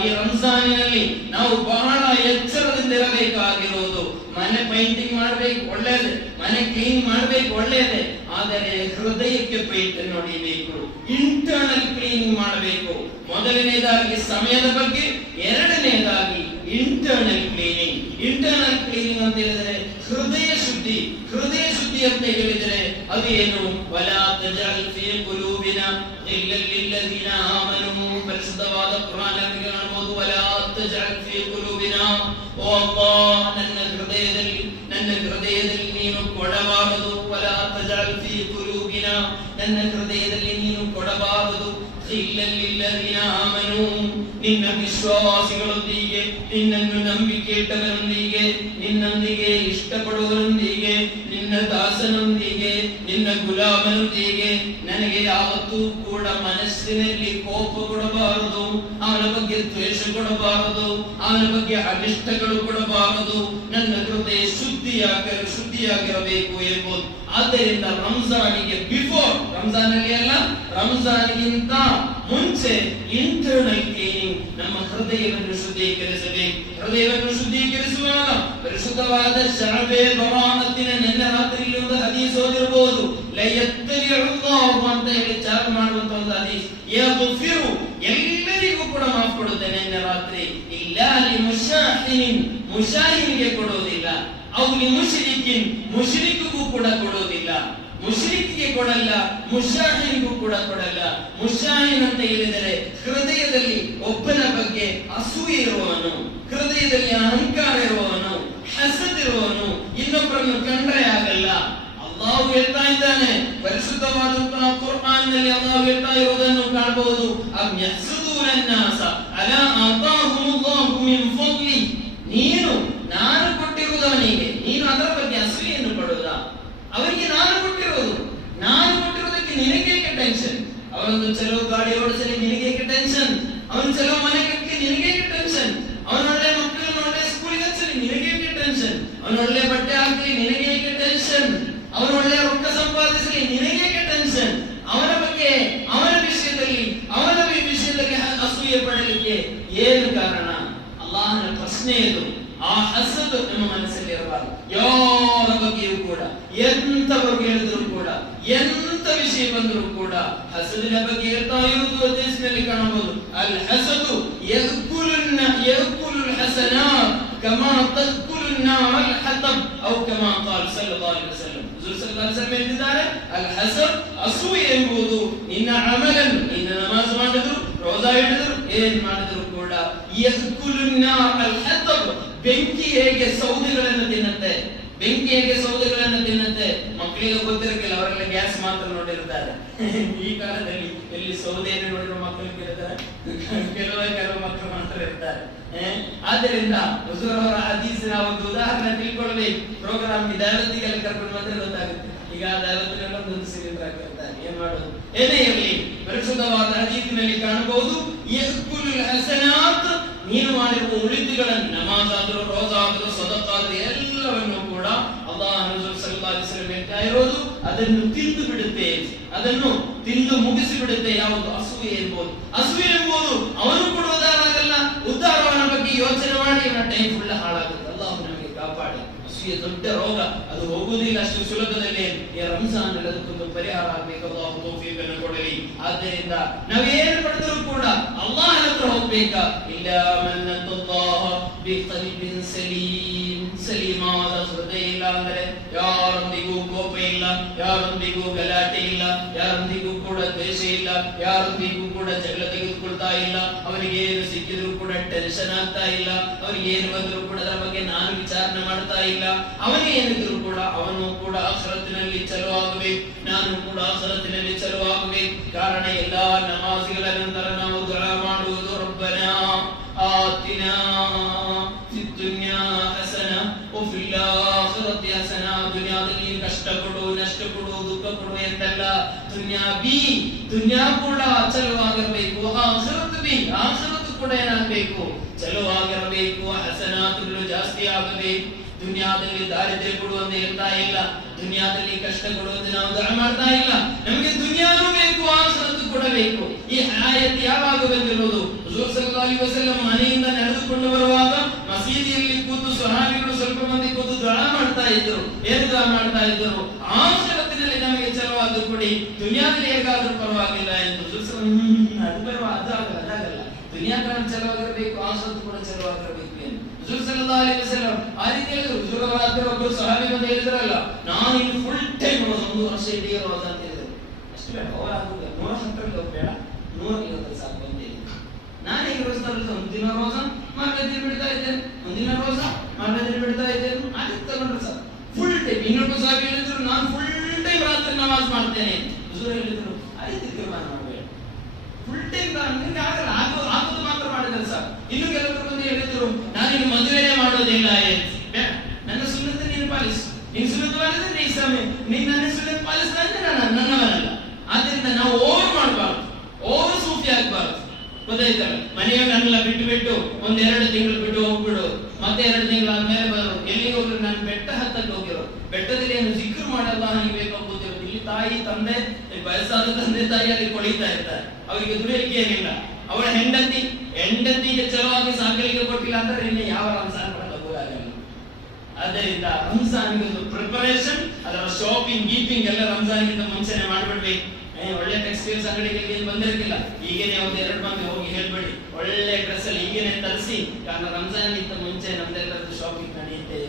ಈ ರಂಜಾನಿನಲ್ಲಿ ನಾವು ಬಹಳ ಎಚ್ಚರದಿಂದ ಇರಬೇಕಾಗಿರುವುದು, ಮನೆ ಪೇಂಟಿಂಗ್ ಮಾಡಬೇಕು ಒಳ್ಳೆಯದೇ, ಮನೆ ಕ್ಲೀನ್ ಮಾಡಬೇಕು ಒಳ್ಳೆಯದೇ, ಆದರೆ ಹೃದಯಕ್ಕೆ ಪೇಂಟ್ ಹೊಡಿಬೇಕು, ಇಂಟರ್ನಲ್ ಕ್ಲೀನಿಂಗ್ ಮಾಡಬೇಕು. ಮೊದಲನೇದಾಗಿ ಸಮಯದ ಬಗ್ಗೆ, ಎರಡನೇದಾಗಿ ಇಂಟರ್ನಲ್ ಕ್ಲೀನಿಂಗ್. ಇಂಟರ್ನಲ್ ಕ್ಲೀನಿಂಗ್ ಅಂತ ಹೇಳಿದರೆ ಹೃದಯ ಶುದ್ಧಿ ಅಂತ ಹೇಳಿದರೆ ಅದು ಏನು? ವಲಾ ತಜಅಲ್ ಫೀ ಕುಲೂಬಿನಾ ಇಲ್ಲಾ ಲಿಲ್ಲದೀನ ಆಮನೂ. ಪರಿಶುದ್ಧವಾದ ಕುರ್ಆನ್ ಅಲ್ಲಿ ಕಾಣಬಹುದು, ವಲಾ ತಜಅಲ್ ಫೀ ಕುಲೂಬಿನಾ, ಓ ಅಲ್ಲಾಹ್ ನನ್ನ ಹೃದಯದಲ್ಲಿ ನೀನು ಕೊಡಬಾರದು. ವಲಾ ತಜಅಲ್ ಫೀ ಕುಲೂಬಿನಾ, ನನ್ನ ಹೃದಯದಲ್ಲಿ ನೀನು ಕೊಡಬಾರದು. ಇಲ್ಲಾ ಲಿಲ್ಲದೀನ ಆಮನೂ, ನಿನ್ನ ವಿಶ್ವಾಸಿಗಳೊಂದಿಗೆ, ನಿನ್ನನ್ನು ನಂಬಿಕೆ ಇಟ್ಟವರೊಂದಿಗೆ, ನಿನ್ನೊಂದಿಗೆ ಇಷ್ಟಪಡುವವರೊಂದಿಗೆ, ನಿನ್ನ ದಾಸನೊಂದಿಗೆ, ನಿನ್ನ ಗುಲಾಮನೊಂದಿಗೆ ನನಗೆ ಯಾವತ್ತೂ ಕೂಡ ಮನಸ್ಸಿನಲ್ಲಿ ಕೋಪ ಕೊಡಬಾರದು, ಅವನ ಬಗ್ಗೆ ದ್ವೇಷ ಕೊಡಬಾರದು, ಅವನ ಬಗ್ಗೆ ಅನಿಷ್ಟಗಳು ಕೊಡಬಾರದು. ನನ್ನ ಹೃದಯ ಶುದ್ಧಿಯಾಗಿರಬೇಕು ಎಂಬುದು. ಆದ್ದರಿಂದ ರಂಜಾನಿಗೆ ಬಿಫೋರ್, ರಂಜಾನಲ್ಲಿ ಅಲ್ಲ, ರಂಜಾನಿಗಿಂತ ಮುಂಚೆ ಇಂಟರ್ನಲ್ ಕ್ಲೀನಿಂಗ್, ನಮ್ಮ ಹೃದಯವನ್ನು ಶುದ್ಧೀಕರಿಸಬೇಕು. ಹೃದಯವನ್ನು ಶುದ್ಧೀಕರಿಸುವಾಗ ಪರಿಶುದ್ಧವಾದ ಶರಬೆ ಬರಾನತಿನ ನಿನ್ನೆ ರಾತ್ರಿಯಲ್ಲಿ ಒಂದು ಹದೀಸ್ ಓದಿರಬಹುದು, ಲಯತ್ತಲಿಅಲ್ಲಾಹು ಅಂತ ಹೇಳಿ ಚಾರ್ ಮಾಡುವಂತ ಒಂದು ಹದೀಸ್. ಮುಶಾಹಿನಿಗೆ ಕೊಡೋದಿಲ್ಲ, ಅವ್ಲಿ ಮುಶ್ರಿಕಿನ್ ಮುಶ್ರಿಕ್ಗೂ ಕೂಡ ಕೊಡೋದಿಲ್ಲ, ಮುಶ್ರಿಕ್ಗೆ ಕೊಡಲ್ಲ, ಮುಶಾಹಿನ್ಗೂ ಕೂಡ ಕೊಡಲ್ಲ. ಮುಶಾಹಿನ್ ಅಂತ ಹೇಳಿದರೆ ಹೃದಯದಲ್ಲಿ ಒಬ್ಬನ ಬಗ್ಗೆ ಅಸೂಯೆ ಇರುವವನು, ಹೃದಯದಲ್ಲಿ ಅಹಂಕಾರ ಇರುವವನು, ಹಸದ್ ಇರುವವನು, ಇನ್ನೊಬ್ಬರನ್ನು ಕಂಡ್ರೆ ಆಗಲ್ಲ. ಅಲ್ಲಾಹು ಹೇಳ್ತಾ ಇದ್ದಾನೆ ಪರಿಶುದ್ಧವಾದಂತಹ ಕುರ್ಆನ್ ನಲ್ಲಿ, ಅಲ್ಲಾಹು ಹೇಳ್ತಾ ಇರುವುದನ್ನು ಕಾಣಬಹುದು. ಅಮ್ ಯಹ್ಸುದೂನ ನಾಸ ಅಲಾ ಆತಾಹುಮುಲ್ಲಾಹು ಮಿನ್ ಫದ್ಲಿ. ನೀನು ನಾನು ಕೊಟ್ಟಿರುವುದವನಿಗೆ ನೀನು ಅದರ ಬಗ್ಗೆ ಅಸೂಯೆಯನ್ನು ಪಡುವುದಾ? ಅವರಿಗೆ ನಾನು ಕೊಟ್ಟಿರುವುದಕ್ಕೆ ನಿನಗೇಕೆ ಟೆನ್ಷನ್? ಅವನೊಂದು ಚಲೋ ಗಾಡಿ ಓಡಿಸಲಿ ನಿನಗೇಕೆ ಟೆನ್ಷನ್? ಅವನು ಚಲೋ ಮನೆ ಕಟ್ಟಲಿ ನಿನಗೇಕೆ ಟೆನ್ಷನ್? ಅವನ ಒಳ್ಳೆ ಮಕ್ಕಳನ್ನು ಒಳ್ಳೆ ಸ್ಕೂಲಿಗೆ ಹಚ್ಚಲಿ ನಿನಗೇಕೆ ಟೆನ್ಷನ್? ಅವನ ಒಳ್ಳೆ ಬಟ್ಟೆ ಹಾಕಲಿ ನಿನಗೇಕೆ ಟೆನ್ಷನ್? ಅವನು ಒಳ್ಳೆ ರೊಕ್ಕ ಸಂಪಾದಿಸಲಿ ನಿನಗೇಕೆ ಟೆನ್ಷನ್? ಅವನ ಬಗ್ಗೆ ಅವನ ವಿಷಯದಲ್ಲಿ ಅಸೂಯೆ ಪಡಲಿಕ್ಕೆ ಏನು ಕಾರಣ? ಅಲ್ಲಾಹನ ಪ್ರಶ್ನೆ ಇದು. ಆ ಹಸದ್ ನಮ್ಮ ಮನಸ್ಸಲ್ಲಿ ಇರಬಾರದು. ಯಾರ ಬಗ್ಗೆಯೂ ಕೂಡ, ಎಂತ ಬಗ್ಗೆ ಹೇಳಿದ್ರು ಕೂಡ, ಎಂತ ವಿಷಯ ಬಂದರೂ ಕೂಡ ಹಸದಿನ ಬಗ್ಗೆ ಹೇಳ್ತಾ ಇರುವುದು ಹದೀಸ್ನಲ್ಲಿ ಕಾಣಬಹುದು. ಅಲ್ ಹಸದು ಯಅಕುಲುಲ್ ಹಸನಾತ್ ಕಮಾ ತಅಕುಲುನ್ ನಾರ್ ಅಲ್ ಹತಬ್ ಔ ಕಮಾ क़ಾಲ ಸಲ್ಲಲ್ಲಾಹು ಅಲೈಹಿ ವಸಲ್ಲಂ. ಹುಜೂರ್ ಸಲ್ಲಲ್ಲಾಹು ಅಲೈಹಿ ವಸಲ್ಲಂ ಹೇಳಿದ್ದಾರೆ, ಅಲ್ ಹಸದ್ ಅಸೂಯೆ ಎಂಬುದು ನಿನ್ನ ಅಮಲನ್ನು, ನಿನ್ನ ನಮಾಜ್ ಮಾಡಿದ್ರು, ರೋಜಾ ಹಿಡಿದ್ರು, ಏನ್ ಮಾಡಿದ್ರು ಕೂಡ ಯಅಕುಲುನ್ ನಾರ್ ಅಲ್ ಹತಬ್, ಬೆಂಕಿ ಹೇಗೆ ಸೌದೆಗಳನ್ನು ತಿನ್ನುತ್ತೆ, ಬೆಂಕಿ ಹೇಗೆ ಸೌದೆಗಳನ್ನು ತಿನ್ನುತ್ತೆ. ಮಕ್ಕಳಿಗೆ ಗೊತ್ತಿರಲಿಲ್ಲ, ಅವರೆಲ್ಲ ಗ್ಯಾಸ್ ಮಾತ್ರ ನೋಡಿರ್ತಾರೆ. ಈ ಕಾಲದಲ್ಲಿ ಎಲ್ಲಿ ಸೌದೆಯನ್ನು ನೋಡಿರೋ ಮಕ್ಕಳು ಇರ್ತಾರೆ, ಕೆಲವು ಮಕ್ಕಳು ಮಾತ್ರ ಇರ್ತಾರೆ. ಆದ್ದರಿಂದ ಹುಜೂರ್ ಅವರ ಹದೀಸಿನ ಒಂದು ಉದಾಹರಣೆ ತಿಳ್ಕೊಳ್ಬೇಕು. ಪ್ರೋಗ್ರಾಮ್ ದೈವತ್ತಿಗೆಲ್ಲ ಕರ್ಕೊಂಡು ಬಂದ್ರೆ ಗೊತ್ತಾಗುತ್ತೆ. ಈಗ ದೈವತ್ತಿನೆಲ್ಲ ಒಂದು ಸಿಲಿಂಡರ್ ಹಾಕಿರ್ತಾರೆ, ಏನ್ ಮಾಡೋದು? ಏನೇ ಇರಲಿ, ಪರಿಶುದ್ಧವಾದ ಹದೀಸಿನಲ್ಲಿ ಕಾಣಬಹುದು, ಯಅಕುಲುಲ್ ಹಸನಾತ್, ನೀನು ಮಾಡಿರುವ ಉಳಿದುಗಳನ್ನು, ನಮಾಜ್ ಆದರೂ, ರೋಜಾ ಆದರೂ, ಸದಕ ಆದರೂ ಎಲ್ಲವನ್ನು ಕೂಡ ಅಲ್ಲಾಹ್ ರಸೂಲ್ ಸಲ್ಲಲ್ಲಾಹು ಅಲೈಹಿ ವಸಲ್ಲಂ ಹೇಳ್ತಾ ಇರೋದು, ಅದನ್ನು ತಿಂದು ಬಿಡುತ್ತೆ, ಅದನ್ನು ತಿಂದು ಮುಗಿಸಿ ಬಿಡುತ್ತೆ. ಯಾವುದು? ಅಸೂಯೆ ಎಂಬುದು. ಅಸೂಯೆ ಎಂಬುದು ಅವನು ಕೊಡುವುದಾಗಲ್ಲ, ಉದ್ದಾರವನ ಬಗ್ಗೆ ಯೋಚನೆ ಮಾಡಿ ಅವನ ಟೈಮ್ ಫುಲ್ ಹಾಳಾಗುತ್ತೆ. ಅಲ್ಲಾಹ್ ನಮಗೆ ಕಾಪಾಡಿ. ಅಸೂಯೆ ದೊಡ್ಡ ರೋಗ, ಅದು ಹೋಗುವುದಿಲ್ಲ ಅಷ್ಟು ಸುಲಭದಲ್ಲಿ. ಈ ರಂಜಾನ್ ಅಲ್ಲಿ ಅದಕ್ಕೊಂದು ಪರಿಹಾರ ಆಗಬೇಕು. ಅಲ್ಲಾಹ್ ತೌಫೀಕ್ ಅನ್ನು ಕೊಡಲಿ. ಆದ್ದರಿಂದ ನಾವೇನು ಪಡೆದರೂ ಕೂಡ ಅಲ್ಲಾಹನ ಹತ್ರ ಹೋಗ್ಬೇಕಾ? ಇಲ್ಲ ಮನ್ನತುಲ್ಲಾಹ ಬಿಕಲ್ಬಿನ್ ಸಲೀಮ್, ಸಲೀಮಾದ ಹೃದಯ ಇಲ್ಲ ಅಂದ್ರೆ ಯಾರೊಂದಿಗೂ ಕೋಪ ಇಲ್ಲ, ಯಾರೊಂದಿಗೂ ಗಲಾಟೆ ಇಲ್ಲ, ಯಾರೊಂದಿಗೂ ಕೂಡ ದ್ವೇಷ ಇಲ್ಲ, ಯಾರೊಂದಿಗೂ ಕೂಡ ಜಗಳ ತೆಗೆದುಕೊಳ್ತಾ ಇಲ್ಲ, ಅವರಿಗೆ ಏನು ಸಿಕ್ಕಿದ್ರು ಕೂಡ ಟೆನ್ಷನ್ ಆಗ್ತಾ ಇಲ್ಲ, ಅವರಿಗೆ ಏನು ಬಂದರೂ ಕೂಡ ಅದರ ಬಗ್ಗೆ ನಾನು ವಿಚಾರಣೆ ಮಾಡ್ತಾ ಇಲ್ಲ. ಅವನಿಗೆ ಏನಿದ್ರು ಕೂಡ ಅವನು ಕೂಡ ಆಖಿರತಿನಲ್ಲಿ ಚಲೋ ಆಗಬೇಕು, ನಾನು ಕೂಡ ಆಖಿರತಿನಲ್ಲಿ ಚಲೋ ಆಗಬೇಕು. ಕಾರಣ ಎಲ್ಲಾ ನಮಾಜ್ಗಳ ನಂತರ ನಾವು ದುಆ ಮಾಡುವುದು, ರಬ್ಬನಾ ಆತಿನಾ ಫಿದ್ ದುನ್ಯಾ ಹಸನಾ ವ ಫಿಲ್ ಆಖಿರತಿ ಹಸನಾ. ದುನಿಯಾದಲ್ಲಿ ಕಷ್ಟ ಕೊಡು, ನಷ್ಟ ಕೊಡು, ದುಃಖ ಕೊಡು ಎಂದಲ್ಲ. ದುನಿಯಾ ಕೂಡ ಚಲೋ ಆಗಿರಬೇಕು, ಆಖಿರತ್ ಬಿ, ಆಖಿರತ್ ಕೂಡ ಏನಾಗಬೇಕು? ಚಲೋ ಆಗಿರಬೇಕು. ಹಸನಾತುಗಳು ಜಾಸ್ತಿ ಆಗಬೇಕು. ದುನಿಯಾದಲ್ಲಿ ದಾರಿದ್ರ್ಯ ಕೊಡುವಂತ ಹೇಳ್ತಾ ಇಲ್ಲ, ದುನಿಯಾದಲ್ಲಿ ಕಷ್ಟ ಕೊಡುವಂತೆ ನಾವು ದುಆ ಮಾಡ್ತಾ ಇಲ್ಲ. ನಮಗೆ ದುನಿಯಾನೂ ಬೇಕು, ಆಖಿರತ್ ಕೂಡ ಬೇಕು. ಈ ಆಯತ್ ಯಾವಾಗ ಬಂದಿರೋದು? ಹುಜೂರ್ ಸಲ್ಲಲ್ಲಾಹು ಅಲೈಹಿ ವಸಲ್ಲಂ ಮನೆಯಿಂದ ನಡೆದುಕೊಂಡು ಬರುವಾಗ ಮಸೀದಿಯಲ್ಲಿ ಕೂತು ಸ್ವಹಾಬಿಗಳು ಸ್ವಲ್ಪ ಮಂದಿ ಕೂತು ದುಆ ಮಾಡ್ತಾ ಇದ್ರು. ಏನು ದುಆ ಮಾಡ್ತಾ ಇದ್ರು? ಆಖಿರತಿನಲ್ಲಿ ನಮಗೆ ಚಲವಾದ ಕೊಡಿ, ದುನಿಯಾದಲ್ಲಿ ಹೇಗಾದ್ರೂ ಪರವಾಗಿಲ್ಲ ಎಂದು. ಅದಾಗಲ್ಲ. ದುನಿಯಾ ಕಾರಣ ಚಲವಾಗಿರಬೇಕು, ಆಖಿರತ್ ಕೂಡ ಚಲವಾಗಿರಬೇಕು ಎಂದು ಹುಜೂರ್ ಸಲ್ಲಲ್ಲಾಹು ಅಲೈಹಿ ವಸಲ್ಲಂ ಆ ರೀತಿ ಹೇಳಿದ್ರು. ಹುಜೂರ್ ಅವರ ಹತ್ರ ಒಬ್ಬರು ಸಹಾಬಿ ಬಂದು ಹೇಳಿದ್ರಲ್ಲ, ನಾನು ಇನ್ನು ಫುಲ್ ಟೈಮ್ ರೋಜಾ, 1 ವರ್ಷ ಇಡೀ ರೋಜಾ ಅಂತ ಹೇಳಿದ್ರು. ಅಷ್ಟು ಬೇಡ, ಅವರಾಗುದಿಲ್ಲ, 110 ಬೇಡ, 120 ಸಾಕು ಅಂತ ಹೇಳಿ. ನಾನು ಈಗ ರೋಜಾ ಒಂದಿನ ರೋಜಾ ಮಾರನೇ ದಿನ ಬಿಡ್ತಾ ಇದ್ದೇನೆ, ಒಂದಿನ ರೋಜಾ ಮಾರನೇ ದಿನ ಬಿಡ್ತಾ ಇದ್ದೇನೆ, ಅದಕ್ಕೆ ತಗೊಂಡ್ರೆ ಸಾಕು ಫುಲ್ ಟೈಮ್. ಇನ್ನೊಬ್ಬರು ಸಹಾಬಿ ಹೇಳಿದ್ರು, ನಾನು ಫುಲ್ ಟೈಮ್ ರಾತ್ರಿ ನಮಾಜ್ ಮಾಡ್ತೇನೆ. ಹುಜೂರ್ ಹೇಳಿದ್ರು, ಆ ರೀತಿ ತೀರ್ಮಾನ ಮಾಡಬೇಡ, ಫುಲ್ ಟೈಮ್ ನಿಮ್ಗೆ ಆಗಲ್ಲ, ಆಗೋದು ಮಾತ್ರ ಮಾಡಿದ್ರೆ ಸಾಕು. ಇನ್ನು ಕೆಲವರು ಬಂದು ಹೇಳಿದ್ರು, ನಾನೀಗ ಮದುವೆನೇ ಮಾಡೋದಿಲ್ಲ, ನನ್ನ ಸುನ್ನತ ನೀನು ಪಾಲಿಸು, ನೀನು ಸುನ್ನತ ಪಾಲಿಸಿದ್ರೆ ನೀ ಸಮಯ, ನೀನು ನನ್ನ ಸುನ್ನತ ಪಾಲಿಸಿದ ಅಂದ್ರೆ ನನ್ನವನಲ್ಲ. ಆದ್ರಿಂದ ನಾವು ಓವರ್ ಮಾಡಬಾರ್ದು, ಓವರ್ ಸೂಫಿ ಆಗಬಾರ್ದು. ಗೊತ್ತಾಯ್ತಲ್ಲ? ಮನೆಯವನ್ನೆಲ್ಲ ಬಿಟ್ಟು 1-2 ತಿಂಗಳು ಬಿಟ್ಟು ಹೋಗ್ಬಿಡು, ಮತ್ತೆ 2 ತಿಂಗಳು ಆದ್ಮೇಲೆ ಬರೋದು. ಎಲ್ಲಿಗೆ ಹೋಗ್ರು? ನಾನು ಬೆಟ್ಟ ಹತ್ತಕ್ಕೆ ಹೋಗಿರೋ, ಬೆಟ್ಟದಲ್ಲಿ ಏನು ಜಿಕ್ರು ಮಾಡಲ್ಲ ನನಗೆ ಬೇಕಾಗುತ್ತಿರೋದು. ಇಲ್ಲಿ ತಾಯಿ ತಂದೆ, ವಯಸ್ಸಾದ ತಂದೆ ತಾಯಿ ಅಲ್ಲಿ ಕೊಳಿತಾ ಇರ್ತಾರೆ, ಅವರಿಗೆ ದುಡಿಯಲಿಕ್ಕೆ ಏನಿಲ್ಲ. ಅವಳ ಹೆಂಡತಿಗೆ ಚಲೋವಾಗಿ ಸಾಕಲಿಕ್ಕೆ ಕೊಟ್ಟಿಲ್ಲ ಅಂದ್ರೆ ಇನ್ನು ಯಾವ ರಂಜಾನ್ ಮಾಡಲು ಆಗಲ್ಲ. ಆದ್ದರಿಂದ ರಂಜಾನ್ಗೆ ಒಂದು ಪ್ರಿಪರೇಷನ್, ಅದರ ಶಾಪಿಂಗ್ ಗೀಪಿಂಗ್ ಎಲ್ಲ ರಂಜಾನ್ಗಿಂತ ಮುಂಚೆನೆ ಮಾಡ್ಬಿಡ್ಬೇಕು. ಒಳ್ಳೆ ಟೆಕ್ಸ್ಟೈಲ್ಸ್ ಅಂಗಡಿಗಳಿಗೆ ಏನು ಬಂದಿರಲಿಲ್ಲ. ಈಗೇನೆ ಒಂದು 2 ಮಂದಿ ಹೋಗಿ ಹೇಳ್ಬೇಡಿ ಒಳ್ಳೆ ಡ್ರೆಸ್ ಅಲ್ಲಿ ಈಗೇನೆ ತರಿಸಿ, ಕಾರಣ ರಂಜಾನ್ ಗಿಂತ ಮುಂಚೆ ನಮ್ದೆಲ್ಲರದ್ದು ಶಾಪಿಂಗ್ ನಡೆಯುತ್ತೆ.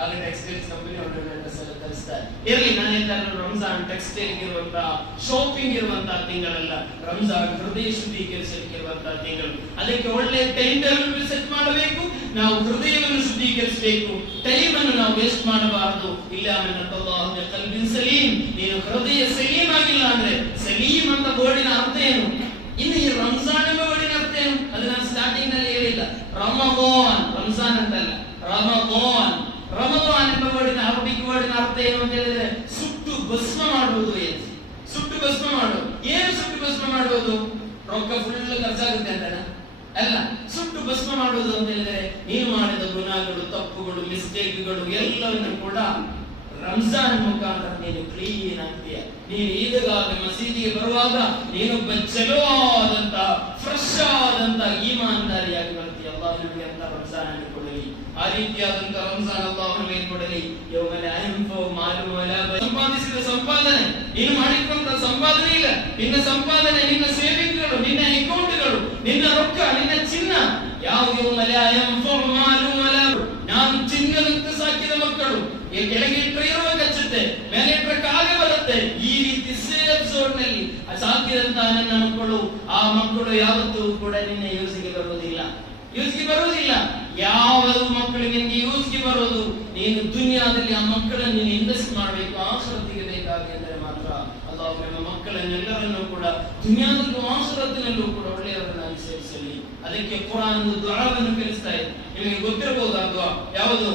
ಆಗ ಟೆಕ್ಸ್ಟೈಲ್ಸ್ ಕಂಪನಿ ಒಳ್ಳೆ ಡ್ರೆಸ್ ಎಲ್ಲ ತರಿಸ್ತಾರೆ. ಇರಲಿ, ನಾನು ಹೇಳ್ತಾರೆ ರಂಜಾನ್ ಟೆಕ್ಸ್ಟೈಲ್ ಇರುವಂತಹ ಶಾಪಿಂಗ್ ಇರುವಂತಹ ತಿಂಗಳಲ್ಲ, ರಂಜಾನ್ ಹೃದಯ ಶುದ್ಧೀಕರಿಸಲಿಕ್ಕೆ ಇರುವಂತಹ ತಿಂಗಳು. ಅದಕ್ಕೆ ಒಳ್ಳೆ ಟೈಮ್ ಟೇಬಲ್ ಸೆಟ್ ಮಾಡಬೇಕು. ನಾವು ಹೃದಯವನ್ನು ಶುದ್ಧೀಕರಿಸಬೇಕು, ಟೈಮ್ ಅನ್ನು ನಾವು ವೇಸ್ಟ್ ಮಾಡಬಾರದು. ಇಲ್ಲ ಅನ್ನಲ್ಲಾಹು ಕಲ್ಬಿನ್ ಸಲೀಮ್, ನೀನು ಹೃದಯ ಸಲೀಮ್ ಆಗಿಲ್ಲ ಅಂದ್ರೆ, ಸಲೀಮ್ ಅಂತ ಬೋರ್ಡಿನ ಅರ್ಥ ಏನು? ಇನ್ನು ಈ ರಂಜಾನ್ ಎಂಬ ಬೋರ್ಡಿನ ಅರ್ಥ ಏನು? ಅದು ನಾನು ಸ್ಟಾರ್ಟಿಂಗ್ ನಲ್ಲಿ ಹೇಳಿಲ್ಲ. ರಮದಾನ್, ರಂಜಾನ್ ಅಂತಲ್ಲ, ರಮದಾನ್. ರಮದಾನ್ ಎಂಬ ಬೋರ್ಡಿನ ಅರಬಿಕ್ ಬೋರ್ಡಿನ ಅರ್ಥ ಏನು ಅಂತ ಹೇಳಿದ್ರೆ ಸುಟ್ಟು ಭಸ್ಮ ಮಾಡುವುದು. ಏನು ಸುಟ್ಟು ಭಸ್ಮ ಮಾಡುವುದು? ಏನು ಸುಟ್ಟು ಭಸ್ಮ ಮಾಡುವುದು? ರೊಕ್ಕ ಫುಲ್ ಖರ್ಚಾಗುತ್ತೆ ಅಂತ ಅಲ್ಲ. ಸುಟ್ಟು ಭಸ್ಮ ಮಾಡುವುದು ಅಂತ ಹೇಳಿದ್ರೆ ನೀನು ಮಾಡಿದ ಗುಣಗಳು, ತಪ್ಪುಗಳು, ಮಿಸ್ಟೇಕ್ಗಳು ಎಲ್ಲವನ್ನು ಕೂಡ ರಂಜಾನ್ ಮುಖಾಂತರ ನೀನು ಕ್ಲೀನ್ ಆಗ್ತೀಯ. ನೀನು ಈದಗಾಗ ಮಸೀದಿಗೆ ಬರುವಾಗ ನೀನೊಬ್ಬ ಚಲೋ ಆದಂತ ಫ್ರೆಶ್ ಆದಂತ ಈಮಾನ್ದಾರಿಯಾಗಿ ಬರ್ತೀಯ. ಅಲ್ಲಾಹ್ ನಮಗೆ ಅಂತ ರಂಜಾನ್ ಅನ್ನು ಕೊಡಲಿ, ಆ ರೀತಿಯಾದಂತ ರಂಜಾನ್ ಅಲ್ಲಾಹ್ ನಮಗೆ ಕೊಡಲಿ. ಸಂಪಾದಿಸಿದ ಸಂಪಾದನೆ, ನೀನು ಮಾಡಿಕೊಂಡ ಸಂಪಾದನೆ ಇಲ್ಲ, ನಿನ್ನ ಸಂಪಾದನೆ, ನಿನ್ನ ಸೇವಿಂಗ್ಗಳು, ನಿನ್ನ ಅಕೌಂಟ್ಗಳು, ನಿನ್ನ ರೊಕ್ಕ, ನಿನ್ನ ಚಿನ್ನ ಯಾವುದು ನಾನು ಚಿನ್ನದಂತೆ ಸಾಕಿದ ಮಕ್ಕಳು ಕೆಳಗೆ ಇಟ್ಟರೆ ಇರುವ ಕಚ್ಚುತ್ತೆ, ಮೇಲೆ ಇಟ್ಟರೆ ಕಾಗೆ ಬರುತ್ತೆ. ಈ ರೀತಿ ಸೇಫ್ ಝೋನ್ ನಲ್ಲಿ ಸಾಕಿದಂತಹ ನನ್ನ ಮಕ್ಕಳು, ಆ ಮಕ್ಕಳು ಯಾವತ್ತೂ ಕೂಡ ನಿನ್ನ ಯೂಸ್ಗೆ ಬರುವುದಿಲ್ಲ. ಯಾವುದು ಮಕ್ಕಳಿಗೆ ನಿಮಗೆ ಯೂಸ್ಗೆ ಬರೋದು? ನೀನು ದುನಿಯಾದಲ್ಲಿ ಆ ಮಕ್ಕಳನ್ನು ನೀನು ಇನ್ವೆಸ್ಟ್ ಮಾಡಬೇಕು, ಆಖಿರತ್ತಿಗೆ ಬೇಕಾಗಿ ಅಂದರೆ ಮಾತ್ರ. ಅಲ್ಲಾಹ್ ನಮ್ಮ ಮಕ್ಕಳನ್ನೆಲ್ಲರನ್ನೂ ಕೂಡ ದುನಿಯಾದಲ್ಲೂ ಆಖಿರತ್ತಿನಲ್ಲೂ ಕೂಡ ಒಳ್ಳೆಯವರನ್ನಾಗಿ ಸೇರಿಸಲಿ. ಅದಕ್ಕೆ ಕುರಾನ್ ಒಂದು ದುಆವನ್ನು ಕಲಿಸ್ತಾ ಇದೆ, ನಿಮಗೆ ಗೊತ್ತಿರಬಹುದು. ಆ ದುಆ ಯಾವುದು?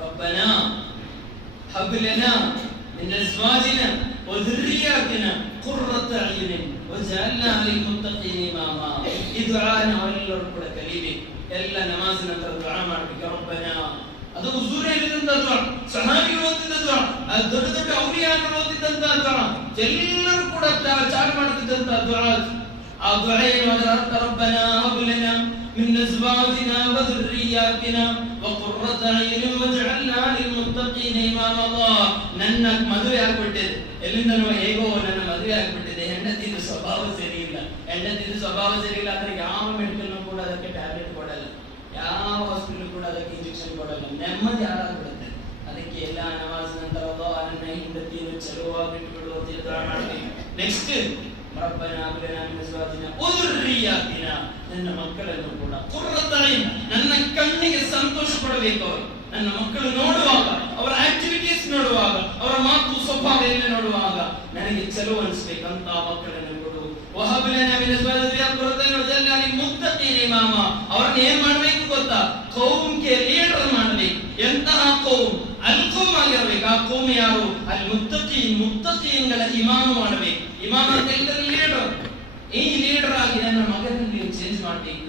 ರಬ್ಬನಾ ಹಬ್ ಲನಾ ಮಿನ್ ಅಜ್ವಾಜಿನಾ ವ ذُرِّيَّاتِنَا قُرَّةَ أَعْيُنٍ وَاجْعَلْنَا لِلْمُتَّقِينَ إِمَامًا. ಈ ದುಆನ ನಾವೆಲ್ಲರೂ ಕೂಡ ಕಲಿಬೇಕು. ಎಲ್ಲ ನಮಾಜಿನ ನಂತರ ದುಆ ಮಾಡಬೇಕು. ರಬ್ಬನಾ, ಅದು ಹುಜೂರ್ ಹೇಳಿದಂತ ದುಆ, ಸಹಾಬಿ ಓದಿದ ದುಆ, ದೊಡ್ಡ ದೊಡ್ಡ ಔಲಿಯಾಗಳು ಓದಿದಂತ ದುಆ, ಎಲ್ಲರೂ ಕೂಡ ಚಾಲು ಮಾಡುತ್ತಿದ್ದಂತ ದುಆ. ಆ ದುಆ ಏನು? ಅದರ ಅರ್ಥ ರಬ್ಬನಾ ಹಬ್ ಲನಾ ಮಿನ್ ಅಜ್ವಾಜಿನಾ ವ ذُرِّيَّاتِنَا وقرة أعين واجعلنا للمتقين إماما. ನನ್ನ ಮದುವೆ ಆಗಿಬಿಟ್ಟಿದೆ, ಎಲ್ಲಿಂದನೋ ಹೇಗೋ ನನ್ನ ಮದುವೆ ಆಗಿಬಿಟ್ಟಿದೆ, ಹೆಂಡತಿದು ಸ್ವಭಾವ ಸರಿ ಇಲ್ಲ. ಹೆಂಡತಿದು ಸ್ವಭಾವ ಸರಿ ಇಲ್ಲ ಅಂದ್ರೆ ಯಾವ ಮೆಡಿಕಲ್ ಕೂಡ ಅದಕ್ಕೆ ಟ್ಯಾಬ್ಲೆಟ್ ಕೊಡಲ್ಲ, ಯಾವ ಹಾಸ್ಪಿಟಲ್ ಕೂಡ ಅದಕ್ಕೆ ಇಂಜೆಕ್ಷನ್ ಕೊಡಲ್ಲ, ನೆಮ್ಮದಿ ಹಾಳಾಗ್ಬಿಡುತ್ತೆ. ಅದಕ್ಕೆ ಎಲ್ಲ ನಮಾಜ್ ನಂತರ ನನ್ನ ಹೆಂಡತಿಯನ್ನು ಚಲೋವಾಗಿ ಇಟ್ಬಿಡುವ ತೀರ್ಥ ಮಾಡಬೇಕು. ನೆಕ್ಸ್ಟ್ ರಬ್ಬನಾ ಹಬ್ ಲನಾ ಮಿನ್ ಅಜ್ವಾಜಿನಾ ವ ذُرِّيَّاتِنَا, ನನ್ನ ಮಕ್ಕಳನ್ನು ಕೂಡ ಕುರ್ರತ ಅಯ್ನ್, ನನ್ನ ಕಣ್ಣಿಗೆ ಸಂತೋಷ ಪಡಬೇಕು. ಅವರು ನನ್ನ ಮಕ್ಕಳು ನೋಡುವಾಗ, ಅವರ ಆಕ್ಟಿವಿಟೀಸ್ ನೋಡುವಾಗ, ಅವರ ಮಾತು ಸ್ವಭಾವ ಎಲ್ಲ ನೋಡುವಾಗ ನನಗೆ ಚಲೋ ಅನಿಸ್ಬೇಕಂತ ಮಕ್ಕಳನ್ನು ಕೊಡು. ವಹಬ್ ಲನಾ ಮಿನ್ ಅಜ್ವಾಜಿನಾ ಕುರ್ರತ ಅಯ್ನ್ ವಜಅಲ್ನಾ ಲಿಲ್ಮುತ್ತಖೀನ ಇಮಾಮ. ಅವರನ್ನು ಏನ್ ಮಾಡಬೇಕು ಗೊತ್ತಾ? ಕೌಮ್ಗೆ ಲೀಡರ್ ಮಾಡಬೇಕು. ಎಂತಹ ಕೌಮ್? ಅಲ್ ಕೌಮ್ ಆಗಿರಬೇಕು. ಆ ಕೌಮ್ ಯಾರು? ಅಲ್ ಮುತ್ತಖೀನ್, ಮುತ್ತಖೀನ್ಗಳ ಇಮಾಮ ಮಾಡಬೇಕು. ಇಮಾಮ ಅಂತ ಹೇಳಿದ್ರೆ ಲೀಡರ್. ಈ ಲೀಡರ್ ಆಗಿ ನನ್ನ ಮಗನನ್ನು ನೀವು ಚೇಂಜ್ ಮಾಡಬೇಕು.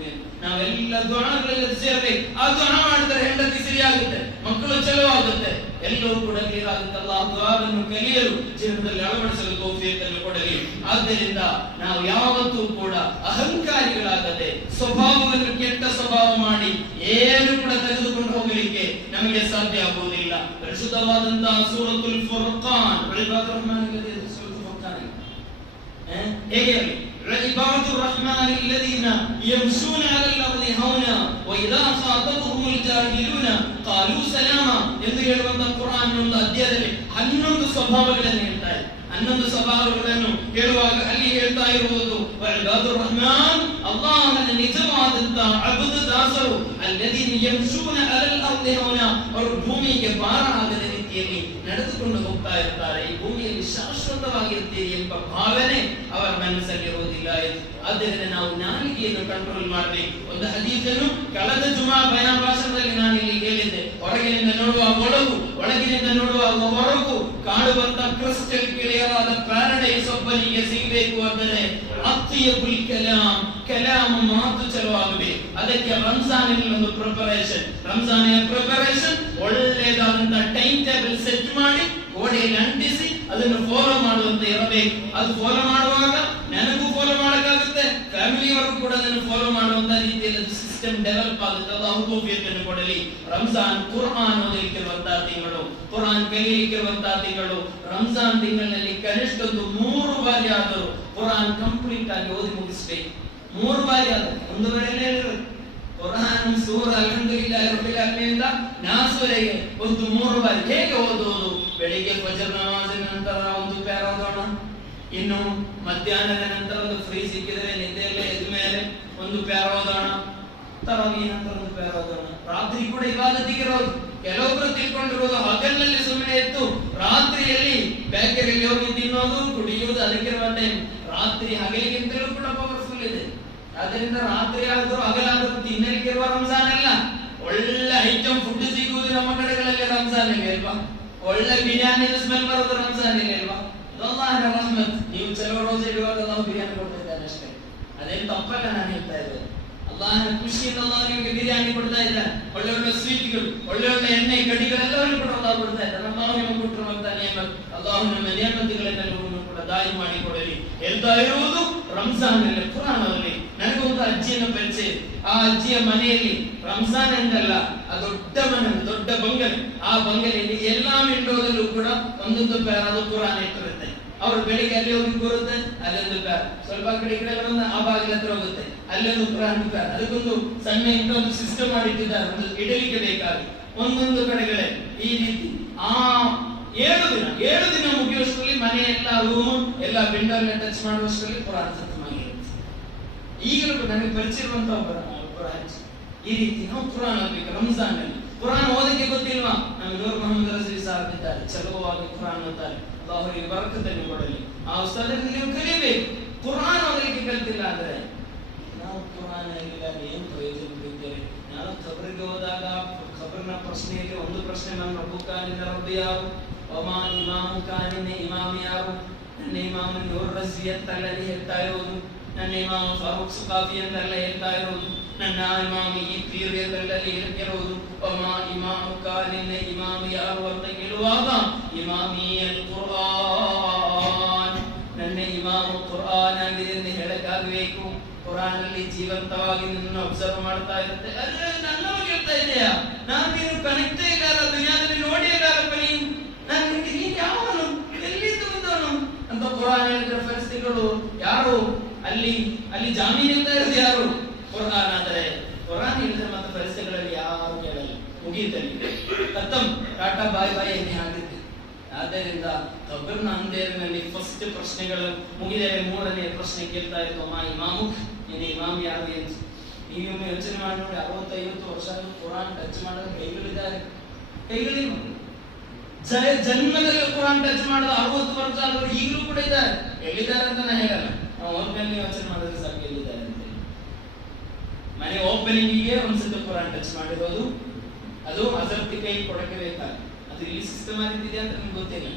ನಾವೆಲ್ಲ ದುಆಗಳಲ್ಲಿ ಸೇರಬೇಕು. ಆ ದುಆ ಮಾಡಿದರೆ ಹೆಂಡತಿ ಸರಿಯಾಗುತ್ತೆ, ಮಕ್ಕಳು ಚಲೋ ಆಗುತ್ತೆ, ಎಲ್ಲವೂ ಕೂಡ ಕ್ಲಿಯರ್ ಆಗುತ್ತೆ. ಅಲ್ಲಾಹ್ ದುಆವನ್ನು ಕಲಿಯಲು ಜೀವನದಲ್ಲಿ ಅಳವಡಿಸಲು ತೌಫೀಕ್ ಅನ್ನು ಕೊಡಲಿ. ಆದ್ದರಿಂದ ನಾವು ಯಾವತ್ತೂ ಕೂಡ ಅಹಂಕಾರಿಗಳಾಗದೆ, ಸ್ವಭಾವವನ್ನು ಕೆಟ್ಟ ಸ್ವಭಾವ ಮಾಡಿ ಏನು ಕೂಡ ತೆಗೆದುಕೊಂಡು ಹೋಗಲಿಕ್ಕೆ ನಮಗೆ ಸಾಧ್ಯ ಆಗುವುದಿಲ್ಲ. ಪರಿಶುದ್ಧವಾದಂತಹ ಸೂರತುಲ್ ಫುರ್ಖಾನ್, ಇಬಾದುರ್ ರಹ್ಮಾನ್ ಸೂರತುಲ್ ಫುರ್ಖಾನ್ ಹೇಗೆ? عباد الرحمن الذين يمشون على الأرض هونا وإذا خاطبهم الجاهلون قالوا سلاما ಎಂದು ಹೇಳುವಂತ ಕುರಾನ್ ಒಂದು ಅಧ್ಯಾಯದಲ್ಲಿ 11 ಸ್ವಭಾವಗಳನ್ನು ಹೇಳ್ತಾ ಇದೆ. 11 ಸ್ವಭಾವಗಳನ್ನು ಹೇಳುವಾಗ ಅಲ್ಲಿ ಹೇಳ್ತಾ ಇರುವುದು ಇಬಾದುರ್ ರಹ್ಮಾನ್, ಅಲ್ಲಾಹನ ನಿಜವಾದಂತ ಅಬ್ದ್ ದಾಸರು, الذين يمشون على الأرض هونا, ಅವರು ಭೂಮಿಗೆ ಭಾರ ಆಗದ ರೀತಿಯಲ್ಲಿ ನಡೆದುಕೊಂಡು ಹೋಗ್ತಾ ಇರ್ತಾರೆ. ಈ ಭೂಮಿಯಲ್ಲಿ ಶಾಶ್ವತವಾಗಿರ್ತೀರಿ ಎಂಬ ಭಾವನೆ ಅವರ ಮನಸ್ಸಲ್ಲಿ ಇರುವುದಿಲ್ಲ. ಆದ್ದರಿಂದ ನಾವು ನಾಲಿಗೆಯನ್ನು ಕಂಟ್ರೋಲ್ ಮಾಡಬೇಕು. ಒಂದು ಹದೀಸನ್ನು ಕಳೆದ ಜುಮಾ ಬಯಾನ್ ಭಾಷಣದಲ್ಲಿ ನಾನು ಇಲ್ಲಿ ಹೇಳಿದ್ದೆ. ಹೊರಗಿನಿಂದ ನೋಡುವಾಗ ಒಳಗು, ಒಳಗಿನಿಂದ ನೋಡುವಾಗ ಹೊರಗು ಕಾಣುವಂತ ಕ್ರಿಸ್ಟಲ್ ಕ್ಲಿಯರಾದ ಪ್ಯಾರಡೈಸ್ ಒಬ್ಬನಿಗೆ ಸಿಗಬೇಕು ಅಂದರೆ ಅತ್ಯಬುಲ್ ಕಲಾಂ, ಕಲಾಮ್ ಮಾತು ಚಲವಾಗಬೇಕು. ಅದಕ್ಕೆ ರಂಜಾನಿನ ಒಂದು ಪ್ರಿಪರೇಷನ್, ರಂಜಾನಿನ ಪ್ರಿಪರೇಷನ್ ಒಳ್ಳೆಯದಾದಂತಹ ಟೈಮ್ ಟೇಬಲ್ ಸೆಟ್ ಮಾಡಿ ಗೋಡೆಯಲ್ಲಿ ಅಂಟಿಸಿ ಅದನ್ನು ಫಾಲೋ ಮಾಡುವಂತೆ ಇರಬೇಕು. ಅದು ಫಾಲೋ ಮಾಡುವಾಗ ನನಗೂ ಫಾಲೋ ಮಾಡಕ್ಕಾಗುತ್ತೆ, ಫ್ಯಾಮಿಲಿಯವರು ಕೂಡ ಅದನ್ನು ಫಾಲೋ ಮಾಡುವಂತ ರೀತಿಯಲ್ಲಿ ಸಿಸ್ಟಮ್ ಡೆವಲಪ್ ಆಗುತ್ತೆ. ಅಲ್ಲಾಹು ತೌಫೀಕನ್ನು ಕೊಡಲಿ. ರಂಜಾನ್ ಕುರ್ಆನ್ ಓದಲಿಕ್ಕಿರುವಂತಹ ತಿಂಗಳು, ಕುರ್ಆನ್ ಕಲಿಯಲಿಕ್ಕಿರುವಂತಹ ತಿಂಗಳು. ರಂಜಾನ್ ತಿಂಗಳಿನಲ್ಲಿ ಕನಿಷ್ಠ 3 ಬಾರಿ ಆದರೂ ಕುರ್ಆನ್ ಕಂಪ್ಲೀಟ್ ಆಗಿ ಓದಿ ಮುಗಿಸಬೇಕು. 3 ಬಾರಿ ಆದರೂ ಒಂದು ವೇಳೆ ಕುರ್ಆನ್ ಸೂರ ಅಲ್ಹಮ್ದುಲಿಲ್ಲಾಹಿ ರಬ್ಬಿಲ್ ಆಲಮೀನ್ ನಾಸ್ವರೆಗೆ ಒಂದು 3 ಬಾರಿ. ಹೇಗೆ ಓದುವುದು? ಬೆಳಿಗ್ಗೆ ಫಜರ್ ನಮಾಜಿನ ನಂತರ ಒಂದು ಪ್ಯಾರಾ ಓದೋಣ, ಇನ್ನು ಮಧ್ಯಾಹ್ನದ ನಂತರ ಒಂದು ಫ್ರೀ ಸಿಕ್ಕಿದ್ರೆ ನಿದ್ದೆಯಲ್ಲೇ ಎದ್ದ ಮೇಲೆ ಒಂದು ಪ್ಯಾರಾ ಓದೋಣ, ತರಾವೀಹ್ ನಂತರ ಒಂದು ಪ್ಯಾರಾ ಓದೋಣ. ರಾತ್ರಿ ಕೂಡ ಇಬಾದತಿಗೆ ಇರೋದು. ಕೆಲವೊಬ್ಬರು ತಿಳ್ಕೊಂಡಿರೋದು ಹಗಲಿನಲ್ಲಿ ಸುಮ್ಮನೆ ಎದ್ದು ರಾತ್ರಿಯಲ್ಲಿ ಬೇಕರಿಯಲ್ಲಿ ಹೋಗಿ ತಿನ್ನೋದು, ಕುಡಿಯುವುದು, ಅದಕ್ಕಿರುವ ಟೈಮ್. ರಾತ್ರಿ ಹಗಲಿಗಿಂತಲೂ ಕೂಡ ಪವರ್ಫುಲ್ ಇದೆ. ಆದ್ದರಿಂದ ರಾತ್ರಿ ಆದರೂ ಹಗಲಾದರೂ ತಿನ್ನಲಿಕ್ಕಿರುವ ರಂಜಾನ್ ಅಲ್ಲ. ಒಳ್ಳೆ ಐಟಮ್ ಫುಡ್ ಸಿಗುವುದು ನಮ್ಮ ಕಡೆಗಳಲ್ಲಿ ರಂಜಾನ್ ಇದೆ ಅಲ್ವಾ? ಒಳ್ಳೆ ಬಿರಿಯಾನಿ ಸ್ಮೆಲ್ ಬರೋದು ರಂಜಾನ್ ಇದೆ ಅಲ್ವಾ? ಅಲ್ಲಾಹನ ರಹಮತ್. ನೀವು ಚಲೋ ರೋಜೆ ಇಡುವಾಗ ನಾವು ಬಿರಿಯಾನಿ ಕೊಡ್ತಾ ಇದ್ದಾನೆ ಅಷ್ಟೇ, ಅದೇನು ತಪ್ಪಲ್ಲ ನಾನು ಹೇಳ್ತಾ ಇದ್ದೇನೆ. ಅಲ್ಲಾಹನ ಖುಷಿಯಿಂದ ಅಲ್ಲಾಹ ನಿಮಗೆ ಬಿರಿಯಾನಿ ಕೊಡ್ತಾ ಇದ್ದಾನೆ. ಒಳ್ಳೆ ಒಳ್ಳೆ ಸ್ವೀಟ್ಗಳು, ಒಳ್ಳೆ ಒಳ್ಳೆ ಎಣ್ಣೆ ಗಡಿಗಳೆಲ್ಲವನ್ನೂ ಕೂಡ ಅಲ್ಲಾಹ ಕೊಡ್ತಾ ಇದ್ದಾನೆ. ಅಲ್ಲಾಹ ನಿಮಗೆ ಕೊಟ್ಟಿರುವಂತಹ ನೇಮತ್, ಅಲ್ಲಾಹ ನಮ್ಮ ನೇಮತಿಗಳನ್ನೆಲ್ಲವನ್ನೂ ಕೂಡ ದಾಯಿ ಮಾಡಿ ಕೊಡಲಿ. ಹೇಳ್ತಾ ಇರುವುದು ರಂಜಾನ್ ಅಲ್ಲಿ ಕುರಾನಲ್ಲಿ ನನಗೊಂದು ಅಜ್ಜಿಯನ್ನು ಪರಿಚಯ. ಆ ಅಜ್ಜಿಯ ಮನೆಯಲ್ಲಿ ರಂಜಾನ್ ಎಂದಲ್ಲ, ಆ ದೊಡ್ಡ ಮನೆ, ದೊಡ್ಡ ಬಂಗಲೆ. ಆ ಬಂಗಲೆಯಲ್ಲಿ ಎಲ್ಲಾ ವಿಂಡೋದಲ್ಲೂ ಕೂಡ ಒಂದೊಂದು ಪ್ಯಾರ ಕುರಾನ್ ಇಟ್ಟಿರುತ್ತೆ. ಅವರು ಬೆಳಿಗ್ಗೆ ಅಲ್ಲಿ ಹೋಗಿ ಕೂರುತ್ತೆ, ಅಲ್ಲೊಂದು ಪ್ಯಾರ. ಸ್ವಲ್ಪ ಕಡೆ ಬಂದ ಆ ಬಾಗಿಲ ಹತ್ರ ಹೋಗುತ್ತೆ, ಅಲ್ಲೊಂದು ಕುರಾನ್ ಪ್ಯಾರ. ಅದಕ್ಕೊಂದು ಸಣ್ಣ ಇಂಥ ಒಂದು ಸಿಸ್ಟಮ್ ಮಾಡಿಟ್ಟಿದ್ದಾರೆ, ಒಂದು ಇಡಲಿಕ್ಕೆ ಬೇಕಾಗಿ ಒಂದೊಂದು ಕಡೆಗಳೇ ಈ ರೀತಿ. ಆ 7 ದಿನ ಮುಗಿಯುವಷ್ಟರಲ್ಲಿ ಮನೆ ಎಲ್ಲ ರೂಮ್ ಎಲ್ಲ ವಿಂಡೋ ಟಚ್ ಮಾಡುವಷ್ಟರಲ್ಲಿ ಕುರಾನ್ ಖತಮಾಗಿರುತ್ತೆ. ಈಗಲೂ ನನಗೆ ಪರಿಚಯ ಇರುವಂತಹ ಒಬ್ಬರ ಅಜ್ಜಿ ಈ ರೀತಿ ನಾವು ಕುರಾನ್ ಓದಬೇಕು. ರಂಜಾನ್ ಅಲ್ಲಿ ಕುರಾನ್ ಓದಕ್ಕೆ ಗೊತ್ತಿಲ್ವಾ? ನಮಗೆ ನೂರ್ ಮೊಹಮ್ಮದ್ ರಜವಿ ಸಾಹಬ್ ಇದ್ದಾರೆ, ಚಲೋವಾಗಿ ಕುರಾನ್ ಓದ್ತಾರೆ. ಅಲ್ಲಾಹು ಬರಕತನ್ನು ಕೊಡಲಿ. ಆ ಉಸ್ತಾದರಿಗೆ ನೀವು ಕಲಿಬೇಕು. ಕುರಾನ್ ಓದಲಿಕ್ಕೆ ಕಲಿತಿಲ್ಲ ಅಂದ್ರೆ ನಾವು ಕುರಾನ್ ಏನು ಪ್ರಯೋಜನ ಬಿದ್ದೇವೆ? ನಾನು ಖಬರಿಗೆ ಹೋದಾಗ ಖಬರ್ನ ಪ್ರಶ್ನೆಯಲ್ಲಿ ಒಂದು ಪ್ರಶ್ನೆ ನನ್ನ ರಬ್ಬುಕಾನಿನ ರಬ್ಬಿ ಯಾರು, ಒಮಾ ಇಮಾಮುಕ, ನಿನ್ನ ಇಮಾಮ್ ಯಾರು? ನನ್ನ ಇಮಾಮ್ ನೂರ್ ರಜವಿ ಅಂತಲ್ಲಿ ಹೇಳ್ತಾ ಇರೋದು, ನನ್ನ ಇಮಾಮ್ ಫಾರೂಕ್ ಸುಕಾಫಿ ಅಂತೆಲ್ಲ ಹೇಳ್ತಾ ಇರೋದು, ನನ್ನ ಇಮಾಮ್ ಈ ಪೀರ್ ಎಂದಲ್ಲಿ ಹೇಳ್ತಿರೋದು. ಒಮಾ ಇಮಾಮುಕ, ನಿನ್ನ ಇಮಾಮ್ ಯಾರು ಅಂತ ಕೇಳುವಾಗ ಇಮಾಮಿ ಅಲ್ ಕುರ್ಆನ್, ನನ್ನ ಇಮಾಮ್ ಕುರ್ಆನ್ ಆಗಿದೆ ಎಂದು ಹೇಳಕ್ಕಾಗಬೇಕು. ಕುರಾನ್ ಅಲ್ಲಿ ಜೀವಂತವಾಗಿ ನಿನ್ನನ್ನು ಅಬ್ಸರ್ವ್ ಮಾಡ್ತಾ ಇರುತ್ತೆ. ಅಲ್ಲೇ ನನ್ನವ ಕೇಳ್ತಾ ಇದೆಯಾ? ನಾನು ನೀನು ಕನೆಕ್ಟೇ ಇದ್ದಾರ, ದುನಿಯಾದಲ್ಲಿ ನೋಡೇ ಇದ್ದಾರಪ್ಪ ನೀನು. ನಾನು ನೀನು ಯಾವನು, ಎಲ್ಲಿದ್ದು ಬಂದವನು ಅಂತ ಕುರಾನ್ ಹೇಳಿದ್ರೆ ಪರಿಸ್ಥಿತಿಗಳು ಯಾರು ಅಲ್ಲಿ ಜಾಮೀನು ಅಂತ ಇರೋದು ಯಾರು? ಕುರಾನ್. ಆದರೆ ಕುರಾನ್ ಹೇಳಿದ್ರೆ ಮತ್ತೆ ಪರಿಸ್ಥಿತಿಗಳಲ್ಲಿ ಯಾರು ಕೇಳಲ್ಲ, ಮುಗೀತಲ್ಲಿ ಖತಮ್, ಟಾಟಾ ಬಾಯ್ ಬಾಯ್ ಎಣ್ಣೆ ಆಗಿತ್ತು. ಆದ್ದರಿಂದ ಖಬರ್ನ ಅಂದೇರಿನಲ್ಲಿ ಫಸ್ಟ್ ಪ್ರಶ್ನೆಗಳು ಮುಗಿದರೆ 3ನೇ ಪ್ರಶ್ನೆ ಕೇಳ್ತಾ ಇತ್ತು, ಅಮ್ಮ ಇಮಾಮು, ನಿನ್ನ ಇಮಾಮ್ ಯಾರು ಎಂದು. ನೀವೊಮ್ಮೆ ಯೋಚನೆ ಮಾಡಿ ನೋಡಿ, 60-50 ವರ್ಷ ಕುರಾನ್ ಟಚ್ ಮಾಡೋದು ಕೈಗಳಿದ್ದಾರೆ, ಕೈಗಳಿಲ್ಲ. ಜನ್ಮದಲ್ಲಿ ಕುರಾನ್ ಟಚ್ ಮಾಡೋದು 60 ವರ್ಷ ಆದವರು ಈಗಲೂ ಕೂಡ ಇದ್ದಾರೆ. ಎಲ್ಲಿದ್ದಾರೆ ಅಂತ ನಾನು ಹೇಳಲ್ಲ, ನಾವು ಓಪನ್ ಯೋಚನೆ ಮಾಡಿದ್ರೆ ಸಾಕು ಎಲ್ಲಿದ್ದಾರೆ ಅಂತ. ಮನೆ ಓಪನಿಂಗಿಗೆ ಒಂದ್ಸತಿ ಕುರಾನ್ ಟಚ್ ಮಾಡಿರೋದು, ಅದು ಅಸರ್ತಿ ಕೈ ಕೊಡಕ್ಕೆ ಬೇಕಾಗಿ. ಅದು ಇಲ್ಲಿ ಸಿಸ್ಟಮ್ ಆಗಿದ್ದಿದೆ ಅಂತ ನಿಮ್ಗೆ ಗೊತ್ತಿಲ್ಲ.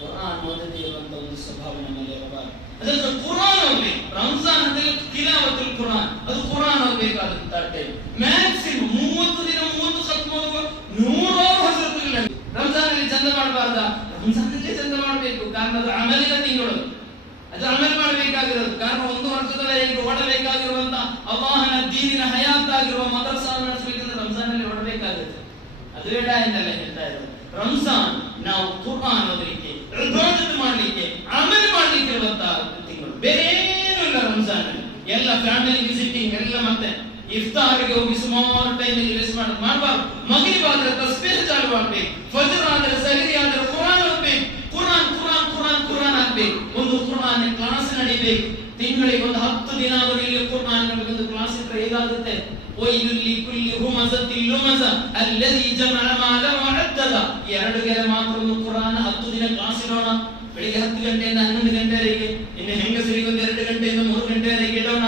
ಕುರಾನ್ ಓದದೇ ಇರುವಂತ ಒಂದು ಸ್ವಭಾವ ನಮ್ಮಲ್ಲಿ ಇರಬಾರದು. ಅದಕ್ಕೆ ಕುರಾನ್ ಓದಬೇಕು. ರಂಜಾನ್ ಅಂತ ತಿಲಾವತುಲ್ ಕುರಾನ್, ಅದು ಕುರಾನ್ ಓದಬೇಕಾದಂತ ಟೈಮ್. ಮ್ಯಾಕ್ಸಿಮಮ್ 30 ದಿನ 30 ಸತ್ಮೋದು 100 ಹಜರತುಗಳ ರಂಜಾನ್ ಅಲ್ಲಿ ಚಂದ ಮಾಡಬಾರ್ದ? ರಂಜಾನ್ ಅಲ್ಲಿ ಚಂದ ಮಾಡಬೇಕು. ಕಾರಣ ಅದು ಅಮಲಿನ ತಿಂಗಳು, ಅದು ಅಮಲ್ ಮಾಡಬೇಕಾಗಿರೋದು. ಕಾರಣ 1 ವರ್ಷದವರೆಗೆ ಓಡಬೇಕಾಗಿರುವಂತ ಅಲ್ಲಾಹನ ದೀನಿನ ಹಯಾತ್ ಆಗಿರುವ ಮದರಸಾ ನಡೆಸಬೇಕಂದ್ರೆ ರಂಜಾನ್ ಅಲ್ಲಿ ಓಡಬೇಕಾಗುತ್ತೆ. ಅದು ಬೇಡ ಎಂದೆಲ್ಲ ಹೇಳ್ತಾ ಇರೋದು. ರಂಜಾನ್ ನಾವು ಕುರ್ಆನ್ ಓದಲಿಕ್ಕೆ, ಇಬಾದತ್ ಮಾಡಲಿಕ್ಕೆ, ಅಮಲ್ ಮಾಡಲಿಕ್ಕೆ ಇರುವಂತಹ ತಿಂಗಳು. ಬೇರೆ ಏನೂ ಇಲ್ಲ ರಂಜಾನ್ ಅಲ್ಲಿ. ಎಲ್ಲ ಫ್ಯಾಮಿಲಿ ವಿಸಿಟಿಂಗ್ ಎಲ್ಲ, ಮತ್ತೆ ಇಫ್ತಾರಿಗೆ ಹೋಗಿ ಸುಮಾರು ಟೈಮ್ ವೇಸ್ಟ್ ಮಾಡಬಾರ್ದು. ಮಗ್ರಿಬ್ ಆದ್ರೆ ತಸ್ಬೀಹ್ ಚಾಲು ಮಾಡಬೇಕು, ಫಜ್ರ್ ಆದ್ರೆ ಸಹರಿ ಆದ್ರೆ ಕುರಾನ್ ಓದಬೇಕು. ಕುರಾನ್ ಕುರಾನ್ ಕುರಾನ್ ಕುರಾನ್ ಆಗ್ಬೇಕು. ಒಂದು ಕುರಾನ್ ಕ್ಲಾಸ್ ನಡಿಬೇಕು. ತಿಂಗಳಿಗೆ ಒಂದು 10 ದಿನ ಆದರೂ ಇಲ್ಲಿ ಕುರಾನ್ ಒಂದು ಕ್ಲಾಸ್ ಇದ್ರೆ ಹೇಗಾಗುತ್ತೆ? ವೈಲುಲ್ ಕುಲ್ಲಿ ಹುಮಜತಿಲ್ ಲುಮಜ ಅಲ್ಲದಿ ಜಮಅ ಮಾಲ ವಅದ್ದದ. 2 ಗೆರೆ ಮಾತ್ರ ಒಂದು ಕುರಾನ್ 10 ದಿನ ಕ್ಲಾಸ್ ಇಡೋಣ. ಬೆಳಿಗ್ಗೆ 10 ಗಂಟೆಯಿಂದ 11 ಗಂಟೆವರೆಗೆ, ಇನ್ನು ಹೆಂಗಸರಿಗೆ ಒಂದು 2 ಗಂಟೆಯಿಂದ 3 ಗಂಟೆವರೆಗೆ ಇಡೋಣ.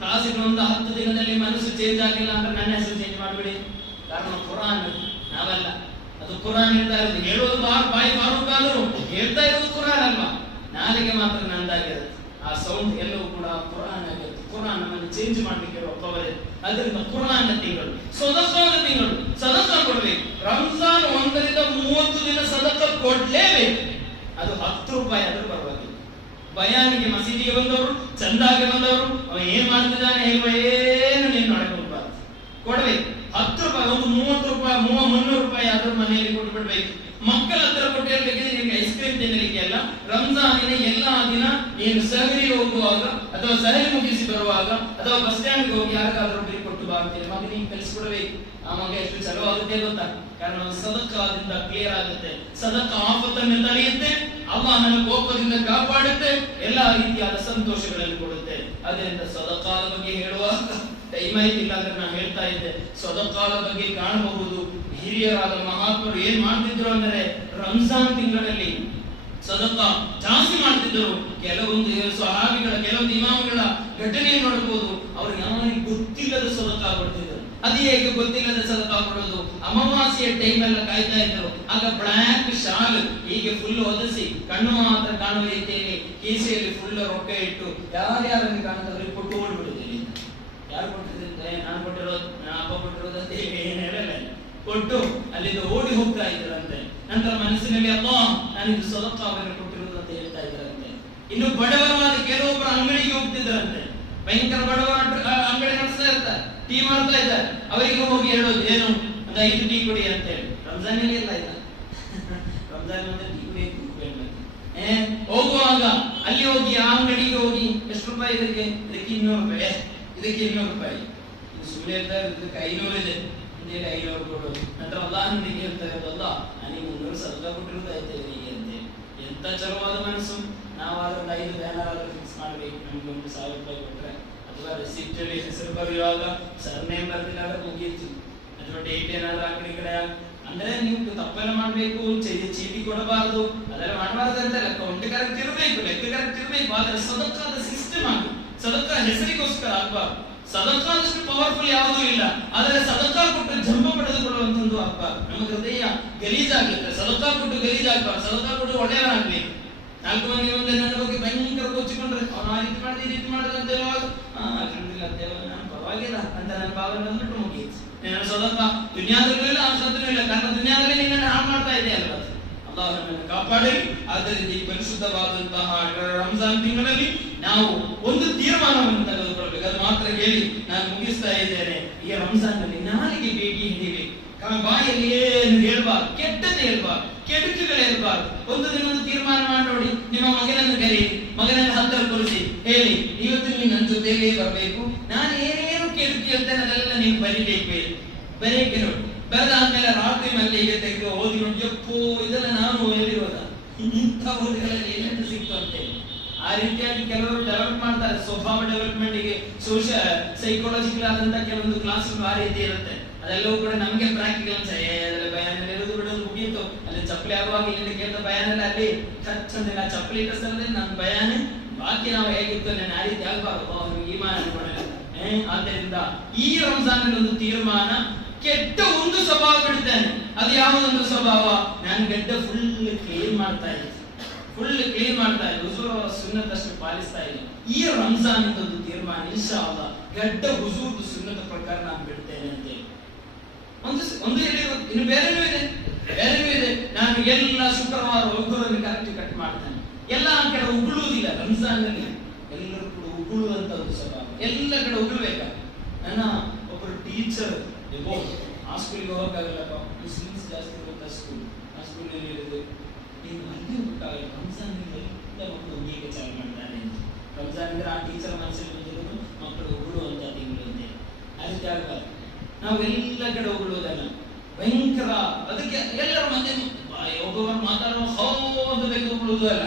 ಕ್ಲಾಸ್ ಇಡುವಂತ 10 ದಿನದಲ್ಲಿ ಮನಸ್ಸು ಚೇಂಜ್ ಆಗಿಲ್ಲ ಅಂದ್ರೆ ನನ್ನ ಹೆಸರು ಚೇಂಜ್ ಮಾಡಬೇಡಿ. ಕಾರಣ ಕುರಾನ್ ನಾವಲ್ಲ, ಅದು ಕುರಾನ್ ಹೇಳ್ತಾ ಇರೋದು. ಹೇಳೋದು ಬಾಯಿ ಫಾರೂಕ್ ಆದರೂ ಹೇಳ್ತಾ ಇರೋದು ಕುರಾನ್ ಅಲ್ವಾ? ನಾಲಿಗೆ ಮಾತ್ರ ನಂದಾಗಿರುತ್ತೆ. ಆ ಸೌಂಡ್ ಎಲ್ಲವೂ ಕೂಡ ಕುರಾನ್ ಆಗಿರುತ್ತೆ. ಕುರಾನ್ ನಮ್ಮನ್ನು ಚೇಂಜ್ ಮಾಡ್ಲಿಕ್ಕೆ ಇರುವ ಪವರ್ ಇದೆ. ಅದರಿಂದ ಕುರಾನ್ ತಿಂಗಳು, ಸದಕಾದ ತಿಂಗಳು, ಸದಕ ಕೊಡ್ಬೇಕು. ರಂಜಾನ್ 1 ರಿಂದ 30 ದಿನ ಸದಕ ಕೊಡ್ಲೇಬೇಕು. ಅದು 10 ರೂಪಾಯಿ ಆದ್ರೂ ಪರವಾಗಿಲ್ಲ. ಬಯಾನಿಗೆ ಮಸೀದಿಗೆ ಬಂದವರು, ಚಂದಾಗೆ ಬಂದವರು, ಅವ ಏನ್ ಮಾಡ್ತಿದ್ದಾನೆ ಏನು ನೀನು ನೋಡಕ್ ಹೋಗ್ಬಾರ್ದು. ಕೊಡ್ಬೇಕು. 10 ರೂಪಾಯಿ, ಒಂದು 30 ರೂಪಾಯಿ, 300 ರೂಪಾಯಿ ಆದ್ರೂ ಮನೆಯಲ್ಲಿ ಕೊಟ್ಟು ಬಿಡ್ಬೇಕು. ಮಕ್ಕಳ ಹತ್ರ ಕೊಟ್ಟಿರ್ಬೇಕಿದ್ರೆ ನಿಮ್ಗೆ ಐಸ್ ಕ್ರೀಮ್ ತಿನ್ನಲಿಕ್ಕೆ ಅಲ್ಲ, ರಂಜಾನಿನ ಎಲ್ಲಾ ದಿನ ನೀನು ಸಹರಿ ಹೋಗುವಾಗ ಅಥವಾ ಸಹರಿ ಮುಗಿಸಿ ಬರುವಾಗ ಅಥವಾ ಬಸ್ ಸ್ಟ್ಯಾಂಡ್ ಹೋಗಿ ಯಾರಿಗಾದ್ರೂ ಒಬ್ಬರಿಗೆ ಕೊಟ್ಟು ಬಾರ್ತೀರಿ, ಮಗ ನೀನು ಕಲಿಸ್ಕೊಡ್ಬೇಕು. ಆ ಮಗ ಎಷ್ಟು ಚಲೋ ಆಗುತ್ತೆ ಗೊತ್ತಾ? ಕಾರಣ ಸದಕಾದಿಂದ ಕ್ಲಿಯರ್ ಆಗುತ್ತೆ, ಸದಕ ಆಪತ್ತನ್ನು ತಡೆಯುತ್ತೆ, ಅಲ್ಲಾಹನ ಕೋಪದಿಂದ ಕಾಪಾಡುತ್ತೆ, ಎಲ್ಲಾ ರೀತಿಯಾದ ಸಂತೋಷಗಳನ್ನು ಕೊಡುತ್ತೆ. ಅದರಿಂದ ಸದಕಾದ ಬಗ್ಗೆ ಹೇಳುವಾಗ ಟೈಮ್ ಆಯ್ತಿಲ್ಲ ಅಂದ್ರೆ ನಾನು ಹೇಳ್ತಾ ಇದ್ದೆ. ಸದಕಾದ ಬಗ್ಗೆ ಕಾಣಬಹುದು ಹಿರಿಯರಾದ ಮಹಾತ್ಮರು ಏನ್ ಮಾಡ್ತಿದ್ರು ಅಂದ್ರೆ ರಂಜಾನ್ ತಿಂಗಳಲ್ಲಿ ಸದಕ ಜಾಸ್ತಿ ಮಾಡ್ತಿದ್ರು. ಕೆಲವೊಂದು ಸ್ವಹಾಬಿಗಳ, ಕೆಲವೊಂದು ಇಮಾಮ್ಗಳ ಘಟನೆ ನೋಡಬಹುದು. ಅವ್ರು ಯಾರಿಗೆ ಗೊತ್ತಿಲ್ಲದ ಸದಕ ಕೊಡ್ತಿದ್ರು. ಅದು ಹೇಗೆ ಗೊತ್ತಿಲ್ಲದ ಸದಕ ಕೊಡೋದು? ಅಮಾವಾಸ್ಯೆಯ ಟೈಮ್ ಎಲ್ಲ ಕಾಯ್ತಾ ಇದ್ರು. ಆಗ ಬ್ಲಾಕ್ ಶಾಲ್ ಹೀಗೆ ಫುಲ್ ಒದಸಿ ಕಣ್ಣು ಮಾತ್ರ ಕಾಣುವ ರೀತಿಯಲ್ಲಿ ಕೀಸೆಯಲ್ಲಿ ಫುಲ್ ರೊಕ್ಕ ಇಟ್ಟು ಯಾರ್ಯಾರನ್ನು ಕಾಣುತ್ತವ್ರಿಗೆ ಕೊಟ್ಟು ಓಡ್ಬಿಡುದಿಲ್ಲ. ಯಾರು ಕೊಟ್ಟಿದ್ರೆ ನಾನು ಕೊಟ್ಟಿರೋದು, ನಾನು ಅಪ್ಪ ಕೊಟ್ಟಿರೋದು ಅಂತ ಏನ್ ಹೇಳಲ್ಲ, ಕೊಟ್ಟು ಅಲ್ಲಿಂದ ಓಡಿ ಹೋಗ್ತಾ ಇದ್ರಂತೆ. ನಂತರ ಮನಸ್ಸಿನಲ್ಲಿ ಅಪ್ಪ ನಾನಿದು ಸದಕಾವನ್ನು ಕೊಟ್ಟಿರೋದು ಅಂತ ಹೇಳ್ತಾ ಇದ್ರಂತೆ. ಇನ್ನು ಬಡವರಾದ ಕೆಲವೊಬ್ಬರು ಅಂಗಡಿಗೆ ಹೋಗ್ತಿದ್ರಂತೆ. ಭಯಂಕರ ಬಡವರ ಅಂಗಡಿ ನಡೆಸ್ತಾ ಇರ್ತಾರೆ, ಟೀ ಮಾಡ್ತಾ ಇದ್ದಾರೆ. ಅವರಿಗೆ ಹೋಗಿ ಹೇಳೋದು ಏನು, ಒಂದು 5 ಟೀ ಕೊಡಿ ಅಂತ ಹೇಳಿ. ರಂಜಾನಲ್ಲಿ ಇಲ್ಲ ಇಲ್ಲ, ರಂಜಾನ್ ಟೀ ಕುಡಿ ಹೋಗುವಾಗ ಅಲ್ಲಿ ಹೋಗಿ ಆ ಅಂಗಡಿಗೆ ಹೋಗಿ ಎಷ್ಟು ರೂಪಾಯಿ ಇದಕ್ಕೆ 200 ರೂಪಾಯಿ, ಇದಕ್ಕೆ 200 ರೂಪಾಯಿ. ಇದು ಸುಮ್ಮನೆ ಇರ್ತಾರೆ, ಇದಕ್ಕೆ 500 ಇದೆ, 500 ಕೊಡೋದು. ನಂತರ ಅಲ್ಲಾಹನಿಗೆ ಹೇಳ್ತಾರೆ, ಅಲ್ಲ ನನಗೆ 300 ಸದಕ ಕೊಟ್ಟಿರೋದು ಆಯ್ತು ಹೀಗೆ ಅಂತ. ಎಂತ ಚಲವಾದ ಮನಸ್ಸು. ನಾವಾದ್ರೆ ಒಂದು 5 ಬ್ಯಾನರ್ ಆದ್ರೂ ಫಿಕ್ಸ್ ಮಾಡ್ಬೇಕು. ನಮ್ಗೆ 1000 ರೂಪಾಯಿ ಕೊಟ್ರೆ ಅಥವಾ ರೆಸಿಪ್ಟ್ ಅಲ್ಲಿ ಹೆಸರು ಬರೆಯುವಾಗ ಸರ್ನೇಮ್ ಬರ್ತಿಲ್ಲ ಅಂದ್ರೆ ಮುಗೀತು. ಅಥವಾ ಡೇಟ್ ಏನಾದ್ರು ಆ ಕಡೆ ಅಂದ್ರೆ ನೀವು ತಪ್ಪೆಲ್ಲ ಮಾಡ್ಬೇಕು, ಚೀಟಿ ಕೊಡಬಾರದು, ಅದೆಲ್ಲ ಮಾಡಬಾರದು ಅಂತ ಲೆಕ್ಕ ಕರೆಕ್ಟ್ ಇರಬೇಕು, ಲೆಕ್ಕ ಕರೆಕ್ಟ್ ಇರಬೇಕು. ಆದ್ರೆ ಸದಕಾದ ಸಿಸ್ಟಮ್ ಆಗಿ ಸದಕ ಹೆಸರಿಗೋಸ್ಕರ ಆಗ್ಬಾರ್ದು. ಸದಕಾದಷ್ಟು ಪವರ್ಫುಲ್ ಯಾವುದೂ ಇಲ್ಲ. ಆದರೆ ಸದಕ ಕೊಟ್ಟು ಜಂಬ ಪಡೆದುಕೊಳ್ಳುವಂತದ್ದು ಆಗ್ಬಾರ್ದು. ನಮ್ಮ ಹೃದಯ ಗಲೀಜಾಗುತ್ತೆ. ಸದಕ ಕೊಟ್ಟು ಗಲೀಜಾಗ್ಬಾರ್ದು. ಸದಕ ಕೊಟ್ಟು ಒಳ್ಳೆಯವರಾಗ್ಬೇಕು. 4 ಮಂದಿ ಮುಂದೆ ನನ್ನ ಬಗ್ಗೆ ಭಯಂಕರ ಕೊಚ್ಚಿಕೊಂಡ್ರೆ ಅವನು ಆ ರೀತಿ ಮಾಡಿದ, ಈ ರೀತಿ ಮಾಡಿದ ಅಂತ ಹೇಳುವಾಗ ನಾನು ಪರವಾಗಿಲ್ಲ ಅಂತ ನನ್ನ ಭಾವನೆ ಬಂದ್ಬಿಟ್ಟು ಮುಗಿಯಿತು. ನಾನು ಸದಕ ದುನಿಯಾದಲ್ಲೂ ಇಲ್ಲ, ಆಖಿರತಲ್ಲೂ ಇಲ್ಲ. ಕಾರಣ ದುನಿಯಾದಲ್ಲಿ ನಿನ್ನನ್ನು ಹಾಳು ಮಾಡ್ತಾ ಇದೆ ಅಲ್ವಾ? ಅಲ್ಲಾಹ್ ನಮ್ಮನ್ನು ಕಾಪಾಡಲಿ. ಆದ್ದರಿಂದ ಈ ಪರಿಶುದ್ಧವಾದಂತಹ ರಂಜಾನ್ ತಿಂಗಳಲ್ಲಿ ನಾವು ಒಂದು ತೀರ್ಮಾನವನ್ನು ತೆಗೆದುಕೊಳ್ಳಬೇಕು. ಅದು ಮಾತ್ರ ಹೇಳಿ ನಾನು ಮುಗಿಸ್ತಾ ಇದ್ದೇನೆ. ಈ ರಂಜಾನ್ ನಲ್ಲಿ ನಾಲಿಗೆ ಬೇಡಿ ಹಿಡಿಬೇಕು. ಬಾಯಲ್ಲಿ ಏನು ಹೇಳ್ಬಾರ್ದು, ಕೆಟ್ಟದ್ದು ಹೇಳ್ಬಾರ್ದು, ಕೆಡುಕುಗಳು ಹೇಳ್ಬಾರ್ದು. ಒಂದು ದಿನ ಒಂದು ತೀರ್ಮಾನ ಮಾಡಿ ನೋಡಿ. ನಿಮ್ಮ ಮಗನನ್ನು ಕರೀರಿ, ಮಗನನ್ನು ಹತ್ತಿರ ಕೊಲಿಸಿ, ಹೇಳಿ ಇವತ್ತು ನೀವು ನನ್ನ ಜೊತೆಗೆ ಬರಬೇಕು. ನಾನು ಏನೇನು ಕೆಡುಕು ಹೇಳ್ತೇನೆ ಅದೆಲ್ಲ ನೀವು ಬರಿಬೇಕು. ಬರೆಯಕ್ಕೆ ನೋಡಿ. ಬರೆದಾದ್ಮೇಲೆ ರಾತ್ರಿ ಮಲ್ಲಿಗೆ ತೆಗೆದು ಓದಿ ನೋಡಿ, ಎಪ್ಪೋ ಇದೆಲ್ಲ ನಾನು ಹೇಳಿರೋದ, ಇಂಥ ಓದಿಗಳಲ್ಲಿ ಏನೆಂದು ಸಿಕ್ತು ಅಂತೇಳಿ. ಆ ರೀತಿಯಾಗಿ ಕೆಲವರು ಡೆವಲಪ್ ಮಾಡ್ತಾರೆ. ಸ್ವಭಾವ ಡೆವಲಪ್ಮೆಂಟ್ ಗೆ ಸೈಕಾಲಜಿಕಲ್ ಆದಂತ ಕೆಲವೊಂದು ಕ್ಲಾಸ್ ಆ ರೀತಿ ಇರುತ್ತೆ. ಅದೆಲ್ಲವೂ ಕೂಡ ನಮಗೆ ಪ್ರಾಕ್ಟಿಕಲ್ ಅದೆಲ್ಲ ಬಯಾನಲ್ಲಿ ಇರೋದು ಬಿಡೋದು ಮುಗಿಯಿತು. ಅಲ್ಲಿ ಚಪ್ಪಲಿ ಆಗುವಾಗ ಇಲ್ಲಿಂದ ಕೇಳಿದ ಬಯಾನಲ್ಲಿ ಅಲ್ಲಿ ಚಂದಿಲ್ಲ ಚಪ್ಪಲಿ ಇಟ್ಟ ಸ್ಥಳದಲ್ಲಿ ನನ್ನ ಬಯಾನೆ ಬಾಕಿ ನಾವು ಹೇಗಿತ್ತು ನಾನು ಆ ರೀತಿ ಆಗ್ಬಾರ್ದು. ಈ ಮಾನ ಆದ್ದರಿಂದ ಈ ರಂಜಾನ್ ಒಂದು ತೀರ್ಮಾನ, ಕೆಟ್ಟ ಒಂದು ಸ್ವಭಾವ ಬಿಡ್ತೇನೆ. ಅದು ಯಾವುದೊಂದು ಸ್ವಭಾವ? ನಾನು ಗಡ್ಡ ಫುಲ್ ಕ್ಲೀನ್ ಮಾಡ್ತಾ ಇದ್ದೆ, ಫುಲ್ ಕ್ಲೀನ್ ಮಾಡ್ತಾ ಇದ್ದೆ, ಹುಜೂರ್ ಅವರ ಸುನ್ನತ್ ಅಷ್ಟು ಪಾಲಿಸ್ತಾ ಇಲ್ಲ. ಈ ರಂಜಾನ್ ಒಂದು ತೀರ್ಮಾನ, ಇನ್ಶಾ ಅಲ್ಲಾಹ್ ಗಡ್ಡ ಹುಜೂರ್ ಸುನ್ನತ ಪ್ರಕಾರ ನಾನು ಬಿಡ್ತೇನೆ ಅಂತ ಹೇಳಿ ಒಂದು ಹೇಳಿರೋ. ಇನ್ನು ಬೇರೆನೂ ಇದೆ. ನಾನು ಎಲ್ಲ ಶುಕ್ರವಾರ ಒಬ್ಬರನ್ನು ಕರೆಕ್ಟ್ ಕಟ್ ಮಾಡ್ತೇನೆ. ಎಲ್ಲ ಕಡೆ ಉಗುಳುವುದಿಲ್ಲ. ರಂಜಾನ್ ನಲ್ಲಿ ಎಲ್ಲರೂ ಕೂಡ ಉಗುಳುವಂತ ಒಂದು ಸ್ವಭಾವ, ಎಲ್ಲ ಕಡೆ ಉಗುಳ್ಬೇಕ. ನನ್ನ ಒಬ್ಬರು ಟೀಚರ್ ಆ ಸ್ಕೂಲಿಗೆ ಹೋಗಕ್ಕಾಗಲ್ಲಪ್ಪ, ಮುಸ್ಲಿಮ್ಸ್ ಜಾಸ್ತಿ ಇರುವಂತ ಸ್ಕೂಲ್. ಆ ಸ್ಕೂಲಲ್ಲಿ ಹೇಳಿದ್ರು, ನೀನು ಅಲ್ಲಿ ಹೋಗಕ್ಕಾಗಲ್ಲ, ರಂಜಾನ್ ಎಲ್ಲ ಮಕ್ಕಳು ಉಗಿಯಕ್ಕೆ ಚಾಲು ಮಾಡ್ತಾರೆ. ರಂಜಾನ್ ಅಂದ್ರೆ ಆ ಟೀಚರ್ ಮನಸ್ಸಲ್ಲಿ ಬಂದಿರೋದು ಮಕ್ಕಳು ಉಗುಳುವಂತ ತಿಂಗಳು ಅಂತ. ಆ ರೀತಿ ಆಗಬಾರ್ದು. ನಾವು ಎಲ್ಲ ಕಡೆ ಉಗುಳುವುದಲ್ಲ, ಭಯಂಕರ. ಅದಕ್ಕೆ ಎಲ್ಲರ ಮಧ್ಯೆ ಒಬ್ಬೊಬ್ಬರು ಮಾತಾಡುವ ಹೌದು ಬೇಕು ಉಗುಳುವುದು ಅಲ್ಲ.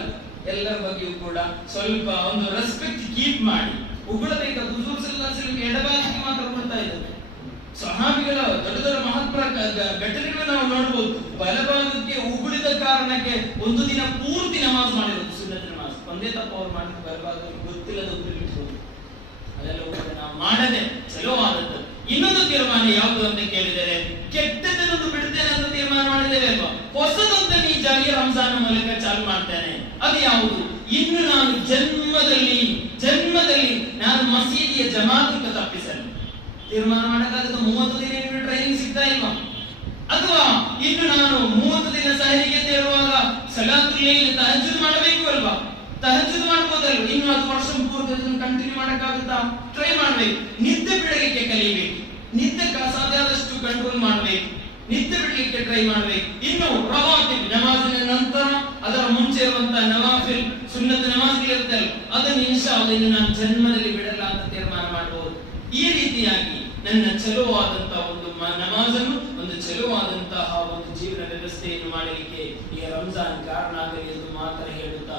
ಎಲ್ಲರ ಬಗ್ಗೆಯೂ ಕೂಡ ಸ್ವಲ್ಪ ಒಂದು ರೆಸ್ಪೆಕ್ಟ್ ಕೀಪ್ ಮಾಡಿ ಉಗುಳಬೇಕಾದ. ಹುಜೂರ್ ಸಲ್ಲಲ್ಲಾಹು ಅಲೈಹಿ ವಸಲ್ಲಂ ಎಡಭಾಗಕ್ಕೆ ಮಾತ್ರ ಉಗುಳ್ತಾ ಇದ್ದಾರೆ. ಸಹಾಬಿಗಳ ದೊಡ್ಡ ದೊಡ್ಡ ಮಹತ್ವ ಘಟನೆಗಳು ನಾವು ನೋಡಬಹುದು. ಬಲಭಾಗಕ್ಕೆ ಉಗುಳಿದ ಕಾರಣಕ್ಕೆ ಒಂದು ದಿನ ಪೂರ್ತಿ ನಮಾಜ್ ಮಾಡಿರೋದು, ಸುನ್ನತ್ ನಮಾಜ್. ಒಂದೇ ತಪ್ಪ ಅವ್ರು ಮಾಡಿದ ಬಲಭಾಗಕ್ಕೆ ಗೊತ್ತಿಲ್ಲದ ಉಗುಳಿಬಿಟ್ಟು ಅದೆಲ್ಲ ನಾವು ಮಾಡದೆ ಚಲೋವಾದದ್ದು. ಇನ್ನೊಂದು ತೀರ್ಮಾನ ಯಾವುದು ಅಂತ ಕೇಳಿದರೆ, ಕೆಟ್ಟದನ್ನು ಬಿಡ್ತೇನೆ ಅಂತ ತೀರ್ಮಾನ ಮಾಡಿದ್ದೇವೆ ಅಲ್ವಾ? ಹೊಸದಂತ ಈ ಜಾಲಿಯ ರಂಜಾನ್ ಮೂಲಕ ಚಾಲು ಮಾಡ್ತೇನೆ. ಅದು ಯಾವುದು? ಇನ್ನು ನಾನು ಜನ್ಮದಲ್ಲಿ ನಾನು ಮಸೀದಿಯ ಜಮಾತಕ್ಕೆ ತಪ್ಪಿಸಲು ತೀರ್ಮಾನ ಮಾಡಕ್ಕಾಗದ. 30 ದಿನ ಟ್ರೈನಿಂಗ್ ಸಿಗ್ತಾ ಇಲ್ವಾ? ಅಥವಾ ಇನ್ನು ನಾನು 30 ದಿನ ಸಹರಿಗೆ ತೇರುವಾಗ ಸಲಾತುಲ್ ಲೈಲ್ ತಹಜ್ಜುದ್ ಮಾಡಬೇಕು ಅಲ್ವಾ? ತಹಜ್ಜುದ್ ಮಾಡಬಹುದಲ್ವ? ಇನ್ನು 10 ವರ್ಷ ಪೂರ್ತಿ ಕಂಟಿನ್ಯೂ ಮಾಡಕ್ಕಾಗುತ್ತಾ? ಟ್ರೈ ಮಾಡ್ಬೇಕು. ನಿದ್ದೆ ಬಿಡಲಿಕ್ಕೆ ಕಲಿಬೇಕು. ನಿತ್ಯಕ್ಕೆ ಅಸಾಧ್ಯಾದಷ್ಟು ಕಂಟ್ರೋಲ್ ಮಾಡ್ಬೇಕು, ನಿತ್ಯ ಬಿಡ್ಲಿಕ್ಕೆ ಟ್ರೈ ಮಾಡ್ಬೇಕು. ಇನ್ನು ರವಾತಿಬ್ ನಮಾಜಿನ ನಂತರ ಅದರ ಮುಂಚೆ ಇರುವಂತಹ ನವಾಫಿಲ್ ಸುನ್ನತ್ ನಮಾಜ್ಗಳಿರ್ತಲ್ಲ, ಅದನ್ನು ಇನ್ಶಾ ಅಲ್ಲಾಹ್ ನಾನು ಜನ್ಮದಲ್ಲಿ ಬಿಡಲ್ಲ ಅಂತ ತೀರ್ಮಾನ ಮಾಡಬಹುದು. ಈ ರೀತಿಯಾಗಿ ನನ್ನ ಚಲೋವಾದಂತಹ ಒಂದು ನಮಾಜನ್ನು, ಒಂದು ಚಲೋವಾದಂತಹ ಒಂದು ಜೀವನ ವ್ಯವಸ್ಥೆಯನ್ನು ಮಾಡಲಿಕ್ಕೆ ಈ ರಂಜಾನ್ ಕಾರಣ ಆಗಲಿ ಎಂದು ಮಾತ್ರ ಹೇಳುತ್ತಾ